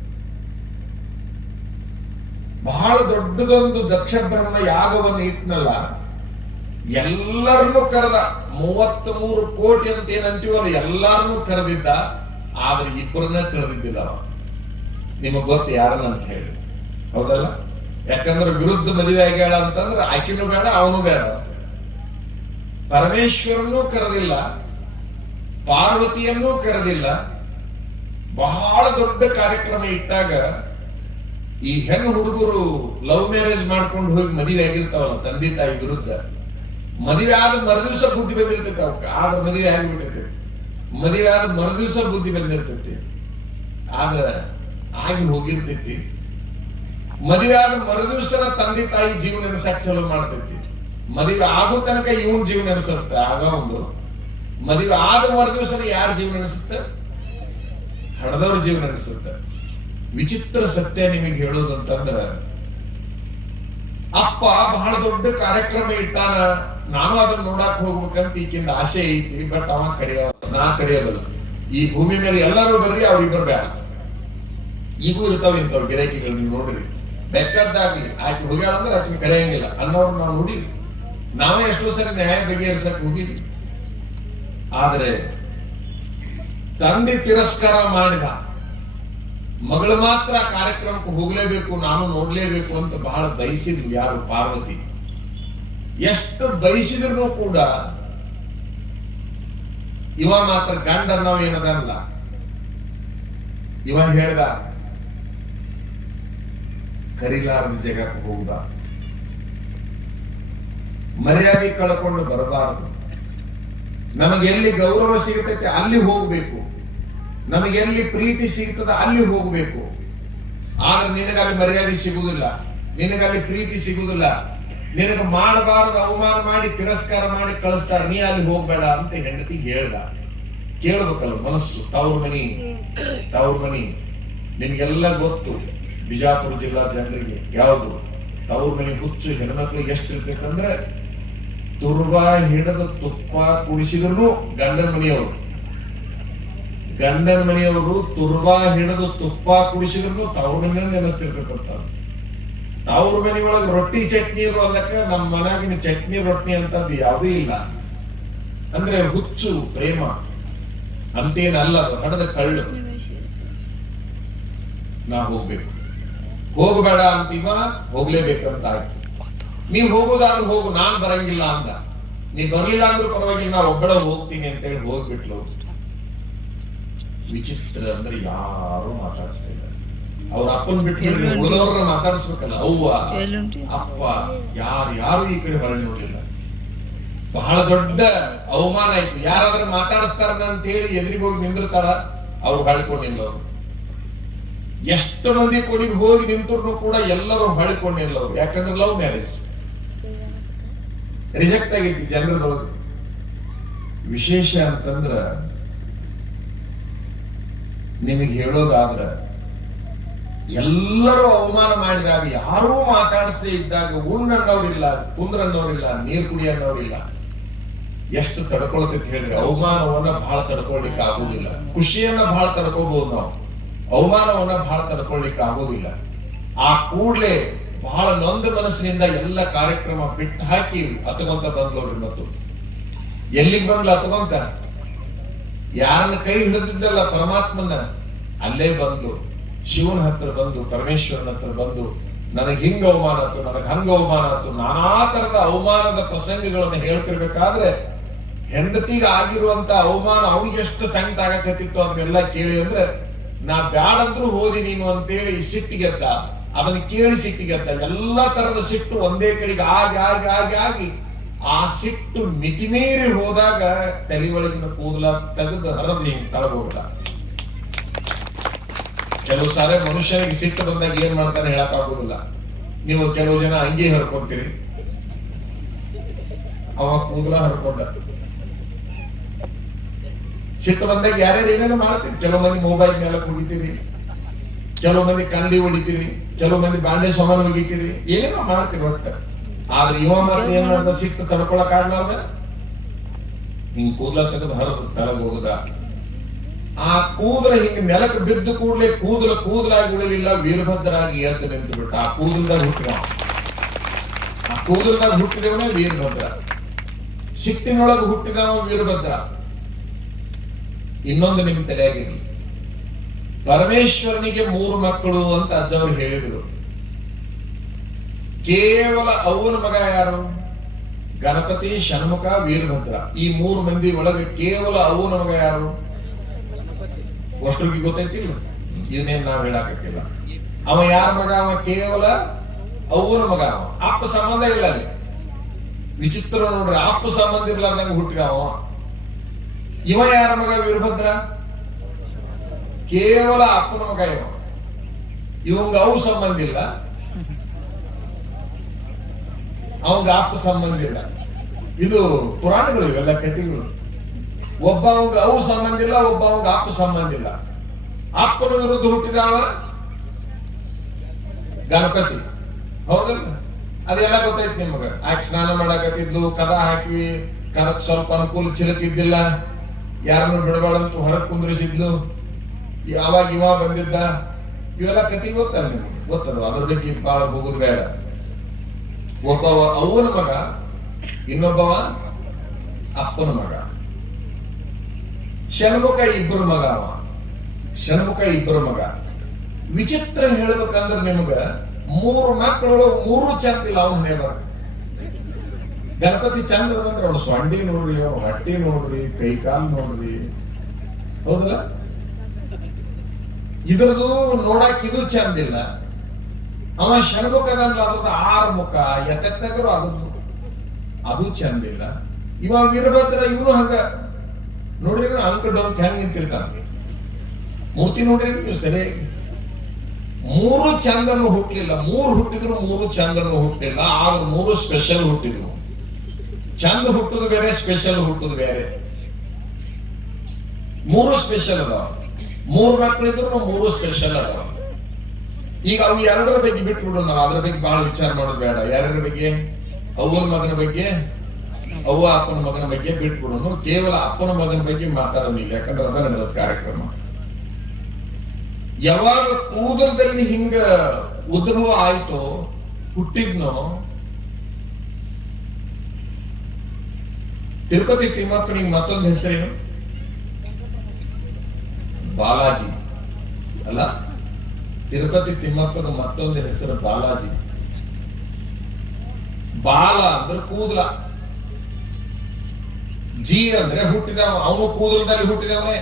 ಬಹಳ ದೊಡ್ಡದೊಂದು ದಕ್ಷ ಬ್ರಹ್ಮ ಯಾಗವನ್ನು ಇಟ್ನಲ್ಲ, ಎಲ್ಲರನ್ನೂ ಕರೆದ. 33 ಕೋಟಿ ಅಂತ ಏನಂತೀವಲ್ಲ, ಎಲ್ಲಾರನ್ನೂ ಕರೆದಿದ್ದ. ಆದ್ರೆ ಇಬ್ಬರನ್ನ ಕರೆದಿದ್ದಿಲ್ಲ ಅವ. ನಿಮಗ್ ಗೊತ್ತು ಯಾರನ್ನ ಅಂತ ಹೇಳಿ, ಹೌದಲ್ಲ? ಯಾಕಂದ್ರೆ ವಿರುದ್ಧ ಮದುವೆ ಆಗ್ಯಾಳ ಅಂತಂದ್ರೆ ಆಕಿನೂ ಬೇಡ, ಅವನು ಬೇಡ. ಪರಮೇಶ್ವರನ್ನೂ ಕರೆದಿಲ್ಲ, ಪಾರ್ವತಿಯನ್ನೂ ಕರೆದಿಲ್ಲ. ಬಹಳ ದೊಡ್ಡ ಕಾರ್ಯಕ್ರಮ ಇಟ್ಟಾಗ ಈ ಹೆಣ್ಣು ಹುಡುಗರು ಲವ್ ಮ್ಯಾರೇಜ್ ಮಾಡ್ಕೊಂಡು ಹೋಗಿ ಮದುವೆ ಆಗಿರ್ತಾವಲ್ಲ ತಂದೆ ತಾಯಿ ವಿರುದ್ಧ, ಮದುವೆ ಆದ ಮರುದಿವಸ ಬುದ್ಧಿ ಬಂದಿರ್ತೈತಿ. ಅವಕ್ಕೆ ಆದ ಮದುವೆ ಆಗಿಬಿಟ್ಟಿರ್ತೈತಿ, ಮದುವೆ ಆದ ಮರುದಿವಸ ಬುದ್ಧಿ ಬಂದಿರ್ತೈತಿ. ಆದ್ರ ಆಗಿ ಹೋಗಿರ್ತೈತಿ. ಮದುವೆ ಆದ ಮರುದಿವಸನ ತಂದೆ ತಾಯಿ ಜೀವನ ನೆನಸಾಕ್ ಚಲೋ ಮಾಡ್ತೈತಿ. ಮದುವೆ ಆಗೋ ತನಕ ಇವನ್ ಜೀವನ ನೆನಸುತ್ತೆ. ಆಗ ಒಂದು ಮದುವೆ ಆದ ಮರುದಿವಸನ ಯಾರ ಜೀವನ ನೆನಸುತ್ತೆ? ಹಡದವ್ರ ಜೀವನ ನೆನಸುತ್ತೆ. ವಿಚಿತ್ರ ಸತ್ಯ ನಿಮಗೆ ಹೇಳೋದಂತಂದ್ರ, ಅಪ್ಪ ಬಹಳ ದೊಡ್ಡ ಕಾರ್ಯಕ್ರಮ ಇಟ್ಟಾನ, ನಾನು ಅದನ್ನ ನೋಡಕ್ ಹೋಗ್ಬೇಕಂತ ಈಗಿಂದ ಆಸೆ ಐತಿ. ಬಟ್ ಅವ ನಾ ಕರೆಯೋದಲ್ಲ. ಈ ಭೂಮಿ ಮೇಲೆ ಎಲ್ಲರೂ ಬರ್ರಿ, ಅವ್ರಿಬ್ಬರು ಬೇಡ. ಈಗೂ ಇರ್ತಾವ ಇಂಥವ್ ಗಿರಾಕಿಗಳು, ನೀವು ನೋಡ್ರಿ. ಬೆಕ್ಕದ್ದಾಗ್ಲಿ ಆಕೆ ಹೋಗ್ಯಾಳ ಅಂದ್ರೆ ಆಕೆ ಕರೆಯಂಗಿಲ್ಲ ಅನ್ನೋರು ನಾವು ನೋಡಿದ್ವಿ. ನಾವೇ ಎಷ್ಟೋ ಸರಿ ನ್ಯಾಯ ಬಗೆಹರಿಸಕ್ ಹೋಗಿದ್ವಿ. ಆದ್ರೆ ತಂದೆ ತಿರಸ್ಕಾರ ಮಾಡಿದ, ಮಗಳು ಮಾತ್ರ ಕಾರ್ಯಕ್ರಮಕ್ಕೆ ಹೋಗ್ಲೇಬೇಕು, ನಾನು ನೋಡ್ಲೇಬೇಕು ಅಂತ ಬಹಳ ಬಯಸಿದ್ಲು. ಯಾರು? ಪಾರ್ವತಿ. ಎಷ್ಟು ಬಯಸಿದ್ರು ಕೂಡ ಇವ ಮಾತ್ರ ಗಂಡ ಅನ್ನೋ ಏನದಲ್ಲ. ಇವ ಹೇಳ್ದ, ಕರಿಲಾರದ ಜಗಕ್ಕೆ ಹೋಗುದ, ಮರ್ಯಾದೆ ಕಳ್ಕೊಂಡು ಬರಬಾರದು. ನಮಗೆಲ್ಲಿ ಗೌರವ ಸಿಗತೈತೆ ಅಲ್ಲಿ ಹೋಗ್ಬೇಕು, ನಮಗೆಲ್ಲಿ ಪ್ರೀತಿ ಸಿಗ್ತದ ಅಲ್ಲಿ ಹೋಗ್ಬೇಕು. ಆದ್ರೆ ನಿನಗಲ್ಲಿ ಮರ್ಯಾದೆ ಸಿಗುವುದಿಲ್ಲ, ನಿನಗಲ್ಲಿ ಪ್ರೀತಿ ಸಿಗುವುದಿಲ್ಲ. ನಿನಗೆ ಮಾಡಬಾರದು ಅವಮಾನ ಮಾಡಿ ತಿರಸ್ಕಾರ ಮಾಡಿ ಕಳಿಸ್ತಾರ, ನೀ ಅಲ್ಲಿ ಹೋಗ್ಬೇಡ ಅಂತ ಹೆಂಡತಿ ಹೇಳ್ದ. ಕೇಳ್ಬೇಕಲ್ಲ ಮನಸ್ಸು. ತವ್ರ ಮನಿ ನಿಮ್ಗೆಲ್ಲ ಗೊತ್ತು. ಬಿಜಾಪುರ ಜಿಲ್ಲಾ ಜನರಿಗೆ ಯಾವುದು ತವ್ರ ಮನಿ ಹುಚ್ಚು ಹೆಣ್ಮಕ್ಳಿಗೆ ಎಷ್ಟು ಇರ್ತೈತಂದ್ರೆ, ತುರ್ಬಾ ಹಿಡಿದ ತುಪ್ಪ ಕುಡಿಸಿದ್ರು ಗಂಡನ ಮನೆಯವರು ತುರ್ಬಾ ಹಿಡಿದು ತುಪ್ಪ ಕುಡಿಸಿದ್ರು ತವ್ರ ಮನೆ ನೆನೆಸ್ತಿರ್ತಕ್ಕಂಥ. ತವ್ರ ಮನೆ ಒಳಗೆ ರೊಟ್ಟಿ ಚಟ್ನಿ ಇರೋದಕ್ಕೆ ನಮ್ಮ ಮನೆಯಾಗಿನ ಚಟ್ನಿ ರೊಟ್ಟಿ ಅಂತದ್ದು ಯಾವುದೂ ಇಲ್ಲ. ಅಂದ್ರೆ ಹುಚ್ಚು ಪ್ರೇಮ ಅಂತೇನಲ್ಲ, ಅದು ಹಡದ ಕಳ್ಳು. ನಾ ಹೋಗ್ಬೇಕು, ಹೋಗಬೇಡ ಅಂತೀವ, ಹೋಗ್ಲೇಬೇಕಂತ ಆಯ್ತು. ನೀವ್ ಹೋಗೋದಾದ್ರೂ ಹೋಗು, ನಾನ್ ಬರಂಗಿಲ್ಲ ಅಂದ. ನೀ ಬರ್ಲಿಲ್ಲ ಅಂದ್ರೂ ಪರವಾಗಿಲ್ಲ, ನಾ ಒಬ್ಬಳ ಹೋಗ್ತೀನಿ ಅಂತ ಹೇಳಿ ಹೋಗ್ಬಿಟ್ಲು. ವಿಚಿತ್ರ ಅಂದ್ರೆ ಯಾರು ಮಾತಾಡಿಸ್ತಾ ಇಲ್ಲ. ಅವ್ರ ಅಪ್ಪನ್ ಬಿಟ್ಟು ಉಳಿದವ್ರನ್ನ ಮಾತಾಡಿಸ್ಬೇಕಲ್ಲ. ಅವ್ವ ಅಪ್ಪ ಯಾರು ಈ ಕಡೆ ಹೊರಳಿ ನೋಡ್ಲಿಲ್ಲ. ಬಹಳ ದೊಡ್ಡ ಅವಮಾನ ಆಯ್ತು. ಯಾರಾದ್ರೂ ಮಾತಾಡಿಸ್ತಾರ ಅಂತ ಹೇಳಿ ಎದುರಿಗೆ ಹೋಗಿ ನಿಂದಿರ್ತಾಳ, ಅವ್ರು ಹೊಳ್ಕೊಂಡಿಲ್ಲ. ಅವ್ರು ಎಷ್ಟು ಮಂದಿ ಕೊಡಿಗೆ ಹೋಗಿ ನಿಂತರು ಕೂಡ ಎಲ್ಲರೂ ಹೊಳ್ಕೊಂಡಿಲ್ಲ ಅವ್ರು. ಯಾಕಂದ್ರೆ ಲವ್ ಮ್ಯಾರೇಜ್ ರಿಜೆಕ್ಟ್ ಆಗೈತಿ ಜನರದೊಳಗೆ. ವಿಶೇಷ ಅಂತಂದ್ರ ನಿಮಗೆ ಹೇಳೋದಾದ್ರ, ಎಲ್ಲರೂ ಅವಮಾನ ಮಾಡಿದಾಗ, ಯಾರೂ ಮಾತಾಡಿಸದೇ ಇದ್ದಾಗ, ಉಣ್ಣನ್ನೋರಿಲ್ಲ, ಕುಂದ್ರನ್ನೋರಿಲ್ಲ, ನೀರ್ ಕುಡಿ ಅನ್ನೋರಿಲ್ಲ, ಎಷ್ಟು ತಡ್ಕೊಳ್ತೈತಿ ಹೇಳಿದ್ರೆ. ಅವಮಾನವನ್ನ ಬಹಳ ತಡ್ಕೊಳ್ಲಿಕ್ಕೆ ಆಗುದಿಲ್ಲ. ಖುಷಿಯನ್ನ ಬಹಳ ತಡ್ಕೋಬಹುದು ನಾವು, ಅವಮಾನವನ್ನ ಬಹಳ ತಡ್ಕೊಳ್ಲಿಕ್ಕೆ ಆಗೋದಿಲ್ಲ. ಆ ಕೂಡ್ಲೆ ಬಹಳ ನೊಂದ ಮನಸ್ಸಿನಿಂದ ಎಲ್ಲ ಕಾರ್ಯಕ್ರಮ ಬಿಟ್ಟು ಹಾಕಿ ಹತ್ಕೊಂತ ಬಂದ್ಲವ್ರಿ. ಮತ್ತು ಎಲ್ಲಿಗೆ ಬಂದ್ಲ ಹತ್ಕೊಂತ? ಯಾರನ್ನ ಕೈ ಹಿಡಿದಿದ್ದಲ್ಲ ಪರಮಾತ್ಮನ, ಅಲ್ಲೇ ಬಂದು ಶಿವನ ಹತ್ರ ಬಂದು, ಪರಮೇಶ್ವರನ ಹತ್ರ ಬಂದು, ನನಗೆ ಹಿಂಗ ಅವಮಾನ ಆಯ್ತು, ನನಗೆ ಹಂಗ ಅವಮಾನ ಆಯ್ತು, ನಾನಾ ತರದ ಅವಮಾನದ ಪ್ರಸಂಗಗಳನ್ನು ಹೇಳ್ತಿರ್ಬೇಕಾದ್ರೆ ಹೆಂಡತಿಗೆ ಆಗಿರುವಂತ ಅವಮಾನ ಅವನಿಗೆ ಎಷ್ಟು ಸಂಕಟ ಆಗಕತ್ತಿತ್ತು ಅದನ್ನೆಲ್ಲ ಕೇಳಿ ಅಂದ್ರೆ, ನಾ ಬ್ಯಾಡಂದ್ರೂ ಹೋದಿ ನೀನು ಅಂತೇಳಿ ಸಿಟ್ಟಿಗೆದ್ದ. ಅವನ ಕೇಳಿ ಸಿಟ್ಟಿಗೆದ್ದ. ಎಲ್ಲಾ ತರದ ಸಿಟ್ಟು ಒಂದೇ ಕಡೆಗೆ ಆಗಿ ಆ ಸಿಟ್ಟು ಮಿತಿಮೀರಿ ಹೋದಾಗ ತಲೆ ಒಳಗಿನ ಕೂದಲ ತೆಗೆದು ಹರದು ಹಿಂಗ್ ತಳಗೋಗ್ದ. ಕೆಲವು ಸಾರಿ ಮನುಷ್ಯನಿಗೆ ಸಿಟ್ಟು ಬಂದಾಗ ಏನ್ ಮಾಡ್ತಾನೆ ಹೇಳಕ್ ಆಗುದಿಲ್ಲ. ನೀವು ಕೆಲವು ಜನ ಅಂಗಿ ಹರ್ಕೊಂತೀರಿ, ಅವ ಕೂದಲ ಹರ್ಕೊಂಡ. ಸಿಟ್ಟು ಬಂದಾಗ ಯಾರ್ಯಾರು ಏನೇನೋ ಮಾಡ್ತೀರಿ. ಕೆಲವು ಮಂದಿ ಮೊಬೈಲ್ ಮೇಲೆ ಮುಗಿತೀರಿ, ಕೆಲವು ಮಂದಿ ಕನ್ನಡಿ ಹೊಡಿತೀರಿ, ಕೆಲವು ಮಂದಿ ಬಾಂಡೆ ಸಾಮಾನು ಒಗಿತೀರಿ, ಏನೇನೋ ಮಾಡ್ತೀರಿ ಒಟ್ಟ. ಆದ್ರೆ ಇವ ಮಾತ್ರ ಏನ್ ಮಾಡ್ದ, ಸಿಟ್ಟು ತಡ್ಕೊಳಕ್ ಆಗ್ಲಾರ್ದ ಹಿಂಗ್ ಕೂದಲ ತೆಗೆದು ಹರಿದು ತಳಗ್ ಹೋಗುದ. ಆ ಕೂದಲ ಹಿಂಗ ನೆಲಕ್ಕೆ ಬಿದ್ದು ಕೂಡ್ಲೆ ಕೂದಲಾಗಿ ಉಳಿಲಿಲ್ಲ, ವೀರಭದ್ರಾಗಿ ಎದ್ದು ನಿಂತು ಬಿಟ್ಟ. ಆ ಕೂದಲದಾಗ ಹುಟ್ಟಿದವನೇ ವೀರಭದ್ರ, ಸಿಟ್ಟಿನೊಳಗೆ ಹುಟ್ಟಿದವ ವೀರಭದ್ರ. ಇನ್ನೊಂದು ನಿಮ್ ತಲೆಯಾಗಿರ್ಲಿ, ಪರಮೇಶ್ವರನಿಗೆ 3 ಮಕ್ಕಳು ಅಂತ ಅಜ್ಜವ್ರು ಹೇಳಿದ್ರು. ಕೇವಲ ಅವನ ಮಗ ಯಾರು? ಗಣಪತಿ, ಷಣ್ಮುಖ, ವೀರಭದ್ರ. ಈ 3 ಮಂದಿ ಒಳಗೆ ಕೇವಲ ಅವನ ಮಗ ಯಾರು? ಅಷ್ಟ್ರಿಗೆ ಗೊತ್ತೈತಿಲ್ಲ, ಇದನ್ನೇನ್ ನಾವ್ ಹೇಳಾಕತ್ತಿಲ್ಲ. ಅವ ಯಾರ ಮಗ? ಅವ ಕೇವಲ ಅವ್ವನ ಮಗ. ಅವ ಅಪ್ಪ ಸಂಬಂಧ ಇಲ್ಲ ಅಲ್ಲಿ. ವಿಚಿತ್ರ ನೋಡ್ರಿ, ಅಪ್ಪ ಸಂಬಂಧ ಇರ್ಲಾರ್ದಂಗ ಹುಟ್ಟಿದ ಅವ. ಇವ ಯಾರ ಮಗ? ವೀರಭದ್ರ ಕೇವಲ ಅಪ್ಪನ ಮಗ. ಇವಂಗ ಅವು ಸಂಬಂಧ ಇಲ್ಲ, ಅವಂಗ ಅಪ್ಪ ಸಂಬಂಧ ಇಲ್ಲ. ಇದು ಪುರಾಣಗಳು, ಇವೆಲ್ಲ ಕಥೆಗಳು. ಒಬ್ಬ ಅವಂಗ ಅವು ಸಂಬಂಧ ಇಲ್ಲ, ಒಬ್ಬ ಅವಂಗ ಅಪ್ಪ ಸಂಬಂಧ ಇಲ್ಲ. ಅಪ್ಪನ ವಿರುದ್ಧ ಹುಟ್ಟಿದವ ಗಣಪತಿ, ಹೌದಲ್ಲ? ಅದೆಲ್ಲ ಗೊತ್ತೈತಿ ನಿಮಗ. ಆಕೆ ಸ್ನಾನ ಮಾಡಕತ್ತಿದ್ಲು, ಕದ ಹಾಕಿ ಕದಕ್ ಸ್ವಲ್ಪ ಅನುಕೂಲ ಚಿಲಕಿದ್ದಿಲ್ಲ, ಯಾರನ್ನು ಬಿಡಬಾಳಂತೂ ಹೊರಗೆ ಕುಂದ್ರಿಸಿದ್ಲು, ಯಾವಾಗ ಇವ ಬಂದಿದ್ದ, ಇವೆಲ್ಲ ಕತಿ ಗೊತ್ತಲ್ಲ ನಿಮ್ಗೆ, ಗೊತ್ತಲ್ಲ. ಅದ್ರ ಬಗ್ಗೆ ಬಾಳ ಹೋಗುದು ಬೇಡ. ಒಬ್ಬವ ಅವ್ವನ ಮಗ, ಇನ್ನೊಬ್ಬವ ಅಪ್ಪನ ಮಗ. ಷಣ್ಮುಖ ಇಬ್ಬರು ಮಗ. ಅವ ಷಣ್ಮುಖ ಇಬ್ಬರು ಮಗ. ವಿಚಿತ್ರ ಹೇಳ್ಬೇಕಂದ್ರೆ ನಿಮಗ, 3 ಮಕ್ಕಳು 3 ಚಂದ ಇಲ್ಲ. ಅವನ ಹಣೆ ಬರ. ಗಣಪತಿ ಚಂದ ಅಂದ್ರೆ ಅವನು ಸೊಂಡಿ ನೋಡ್ರಿ, ಅವನ ಹೊಟ್ಟಿ ನೋಡ್ರಿ, ಕೈ ಕಾಲು ನೋಡ್ರಿ, ಹೌದಲ್ಲ? ಇದ್ರದು ನೋಡಕ್ ಇದು ಚಂದ ಇಲ್ಲ. ಅವ ಷಣ್ಮುಖದಲ್ಲ, ಅದ್ರದ್ದು 6 ಮುಖ ಎತ್ತರು, ಅದು ಚಂದ ಇಲ್ಲ. ಇವ ವೀರಭದ್ರ, ಇವನು ಹಂಗ ನೋಡ್ರಿ, ಅಂಕ ಡೊಂಕ್ ಹೆಂಗ್ ನಿಂತಿರ್ತಾನೆ. ಮೂರ್ತಿ ನೋಡ್ರಿ ನೀವು ಸರಿಯಾಗಿ. 3 ಚಂದನ್ನು ಹುಟ್ಟಲಿಲ್ಲ. 3 ಹುಟ್ಟಿದ್ರು 3 ಚಂದನ್ನು ಹುಟ್ಟಲಿಲ್ಲ. ಆದ್ರೆ 3 ಸ್ಪೆಷಲ್ ಹುಟ್ಟಿದ್ರು. ಚಂದ ಹುಟ್ಟುದು ಬೇರೆ, ಸ್ಪೆಷಲ್ ಹುಟ್ಟುದು ಬೇರೆ. 3 ಸ್ಪೆಷಲ್ ಅದಾವ. 3 ಮಕ್ಕಳಿದ್ರು 3 ಸ್ಪೆಷಲ್ ಅದಾವ. ಈಗ ಅವು 2ರ ಬಗ್ಗೆ ಬಿಟ್ಬಿಡು, ನಾವು ಅದ್ರ ಬಗ್ಗೆ ಬಹಳ ವಿಚಾರ ಮಾಡೋದು ಬೇಡ. 2ರ ಬಗ್ಗೆ, ಅವ್ವನ ಮಗನ ಬಗ್ಗೆ, ಅವ್ವ ಅಪ್ಪನ ಮಗನ ಬಗ್ಗೆ ಬಿಟ್ಬಿಡೋನು. ಕೇವಲ ಅಪ್ಪನ ಮಗನ ಬಗ್ಗೆ ಮಾತಾಡೋದಿಲ್ಲ, ಯಾಕಂದ್ರೆ ಅದ ನಡೆದ ಕಾರ್ಯಕ್ರಮ. ಯಾವಾಗ ಕೂದಲದಲ್ಲಿ ಹಿಂಗ ಉದ್ಭವ ಆಯ್ತೋ, ಹುಟ್ಟಿದ್ನೋ, ತಿರುಪತಿ ತಿಮ್ಮಪ್ಪನಿಗೆ ಮತ್ತೊಂದು ಹೆಸರೇನು? ಬಾಲಾಜಿ ಅಲ್ಲ. ತಿರುಪತಿ ತಿಮ್ಮಪ್ಪನ ಮತ್ತೊಂದು ಹೆಸರು ಬಾಲಾಜಿ. ಬಾಲ ಅಂದ್ರೆ ಕೂದಲ, ಜಿ ಅಂದ್ರೆ ಹುಟ್ಟಿದವ. ಅವನು ಕೂದಲದಲ್ಲಿ ಹುಟ್ಟಿದವನೇ.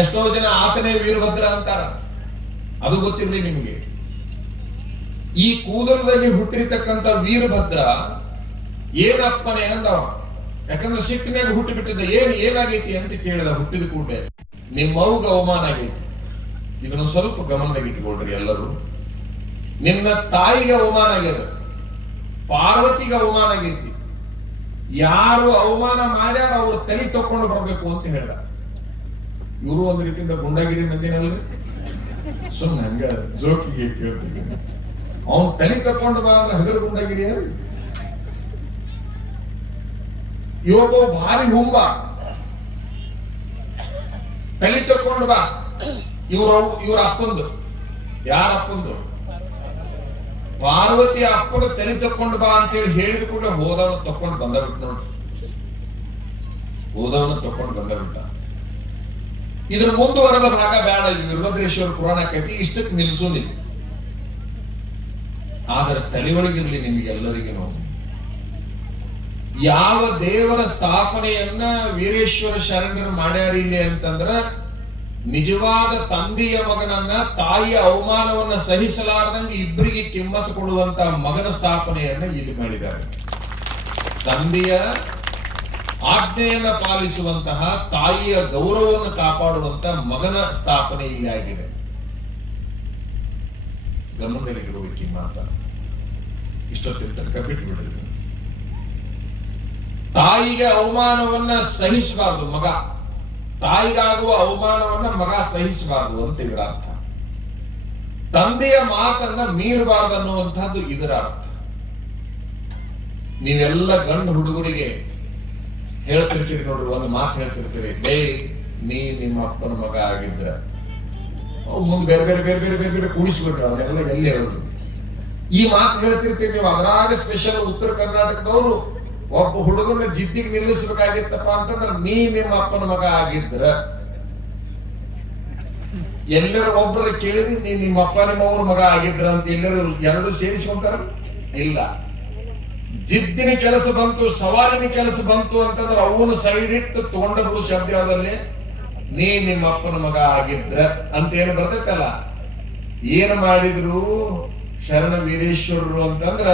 ಎಷ್ಟೋ ಜನ ಆತನೇ ವೀರಭದ್ರ ಅಂತಾರ, ಅದು ಗೊತ್ತಿರಲಿ ನಿಮಗೆ. ಈ ಕೂದಲದಲ್ಲಿ ಹುಟ್ಟಿರ್ತಕ್ಕಂಥ ವೀರಭದ್ರ ಏನಪ್ಪನೇ ಅಂದವ. ಯಾಕಂದ್ರೆ ಸಿಟ್ಟಿನಾಗ ಹುಟ್ಟಿ ಬಿಟ್ಟಿದ್ದ. ಏನಾಗೈತಿ ಅಂತ ಕೇಳಿದ. ಹುಟ್ಟಿದ ಕೂಡಲೇ ನಿಮ್ಮ ಮಗುಗೆ ಅವಮಾನ ಆಗೈತಿ. ಇದನ್ನು ಸ್ವಲ್ಪ ಗಮನದಾಗ ಇಟ್ಕೊಳ್ರಿ ಎಲ್ಲರೂ. ನಿನ್ನ ತಾಯಿಗೆ ಅವಮಾನ ಆಗ್ಯದ, ಪಾರ್ವತಿಗೆ ಅವಮಾನ ಆಗೈತಿ. ಯಾರು ಅವಮಾನ ಮಾಡ್ಯಾರ ಅವ್ರ ತಲೆ ತಕೊಂಡು ಬರ್ಬೇಕು ಅಂತ ಹೇಳ್ದ. ಇವರು ಒಂದ್ ರೀತಿಯಿಂದ ಗುಂಡಾಗಿರಿ ಮಂದಿನಲ್ಲಿ ಸುಮ್ಮನೆ ಹಂಗ ಜೋಕಿಗೆ ಕೇಳ್ತೀವಿ. ಅವನ್ ತಲೆ ತಕೊಂಡು ಬಾ ಅಂದ್ರೆ ಹಗರು ಗುಂಡಾಗಿರಿ. ಇವೊಬ್ಬ ಭಾರಿ ಹುಂಬ, ತಲೆ ತಕೊಂಡು ಬಾ. ಇವ್ರ ಅಪ್ಪಂದು, ಯಾರ ಅಪ್ಪಂದು? ಪಾರ್ವತಿ ಅಪ್ಪನ ತಲೆ ತಕೊಂಡು ಬಾ ಅಂತೇಳಿ ಹೇಳಿದ ಕೂಡ ಹೋದವನ ತಕೊಂಡು ಬಂದಬಿಟ್ಟು ನೋಡ್ರಿ. ಹೋದವನ ತಕೊಂಡು ಬಂದಬಿಟ್ಟ. ಇದ್ರ ಮುಂದುವರೆದ ಭಾಗ ಬೇಡ. ಇದು ವೀರಭದ್ರೇಶ್ವರ ಪುರಾಣ ಕಥೆ, ಇಷ್ಟಕ್ಕೆ ನಿಲ್ಲಿಸೋನಿಲ್ಲ. ಆದ್ರೆ ತಲೆ ಒಳಗಿರ್ಲಿ ನಿಮಗೆಲ್ಲರಿಗೂ. ಯಾವ ದೇವರ ಸ್ಥಾಪನೆಯನ್ನ ವೀರೇಶ್ವರ ಶರಣರು ಮಾಡ್ಯಾರ ಇಲ್ಲಿ ಅಂತಂದ್ರ, ನಿಜವಾದ ತಂದೆಯ ಮಗನನ್ನ, ತಾಯಿಯ ಅವಮಾನವನ್ನ ಸಹಿಸಲಾರದಂಗೆ ಇಬ್ಬರಿಗೆ ಕಿಮ್ಮತ್ತು ಕೊಡುವಂತ ಮಗನ ಸ್ಥಾಪನೆಯನ್ನ ಇಲ್ಲಿ ಮಾಡಿದ್ದಾರೆ. ತಂದೆಯ ಆಜ್ಞೆಯನ್ನ ಪಾಲಿಸುವಂತಹ, ತಾಯಿಯ ಗೌರವವನ್ನು ಕಾಪಾಡುವಂತ ಮಗನ ಸ್ಥಾಪನೆ ಇಲ್ಲಿ ಆಗಿದೆ. ಗಮನದಲ್ಲಿಡುವುದಕ್ಕೆ ಈ ಮಾತ ಇಷ್ಟೊತ್ತಿನ ತನಕ ಬಿಟ್ಟುಬಿಡಿದ್ರು. ತಾಯಿಗೆ ಅವಮಾನವನ್ನ ಸಹಿಸಬಾರದು ಮಗ, ತಾಯಿಗಾಗುವ ಅವಮಾನವನ್ನ ಮಗ ಸಹಿಸಬಾರದು ಅಂತ ಇದರ ಅರ್ಥ. ತಂದೆಯ ಮಾತನ್ನ ಮೀರಬಾರದು ಅನ್ನುವಂಥದ್ದು ಇದರ ಅರ್ಥ. ನೀವೆಲ್ಲ ಗಂಡು ಹುಡುಗರಿಗೆ ಹೇಳ್ತಿರ್ತೀರಿ ನೋಡ್ರಿ, ಒಂದು ಮಾತು ಹೇಳ್ತಿರ್ತೀರಿ, ನೀ ನಿಮ್ಮ ಅಪ್ಪನ ಮಗ ಆಗಿದ್ರ. ಮುಂದೆ ಬೇರೆ ಬೇರೆ ಬೇರೆ ಬೇರೆ ಬೇರೆ ಬೇರೆ ಕೂಡಿಸ್ಬಿಟ್ರೆ ಅವನ್ನೆಲ್ಲ ಎಲ್ಲಿ ಹೇಳುದು. ಈ ಮಾತು ಹೇಳ್ತಿರ್ತೀರಿ ನೀವು. ಅದರಾಗ ಸ್ಪೆಷಲ್ ಉತ್ತರ ಕರ್ನಾಟಕದವರು ಒಬ್ಬ ಹುಡುಗನ ಜಿದ್ದಿಗೆ ನಿಲ್ಲಿಸಬೇಕಾಗಿತ್ತಪ್ಪ ಅಂತಂದ್ರೆ, ನೀ ನಿಮ್ಮ ಅಪ್ಪನ ಮಗ ಆಗಿದ್ರ. ಎಲ್ಲರೂ ಒಬ್ಬರು ಕೇಳಿದ್ರಿ ನೀ ನಿಮ್ಮ ಅಪ್ಪ ನಿಮ್ಮ ಅವ್ರ ಮಗ ಆಗಿದ್ರ ಅಂತ ಎಲ್ಲರೂ ಎರಡು ಸೇರಿಸ್ಕೊಂತಾರ? ಇಲ್ಲ. ಜಿದ್ದಿನ ಕೆಲಸ ಬಂತು, ಸವಾಲಿನ ಕೆಲಸ ಬಂತು ಅಂತಂದ್ರೆ ಅವನು ಸೈಡ್ ಇಟ್ಟು ತಗೊಂಡ ಬಿಡು ಶಬ್ದ ಯಾವ್ದಲ್ಲಿ, ನೀ ನಿಮ್ಮ ಅಪ್ಪನ ಮಗ ಆಗಿದ್ರ ಅಂತ ಏನು ಬರ್ತೈತಲ್ಲ, ಏನ್ ಮಾಡಿದ್ರು ಶರಣ ವೀರೇಶ್ವರರು ಅಂತಂದ್ರ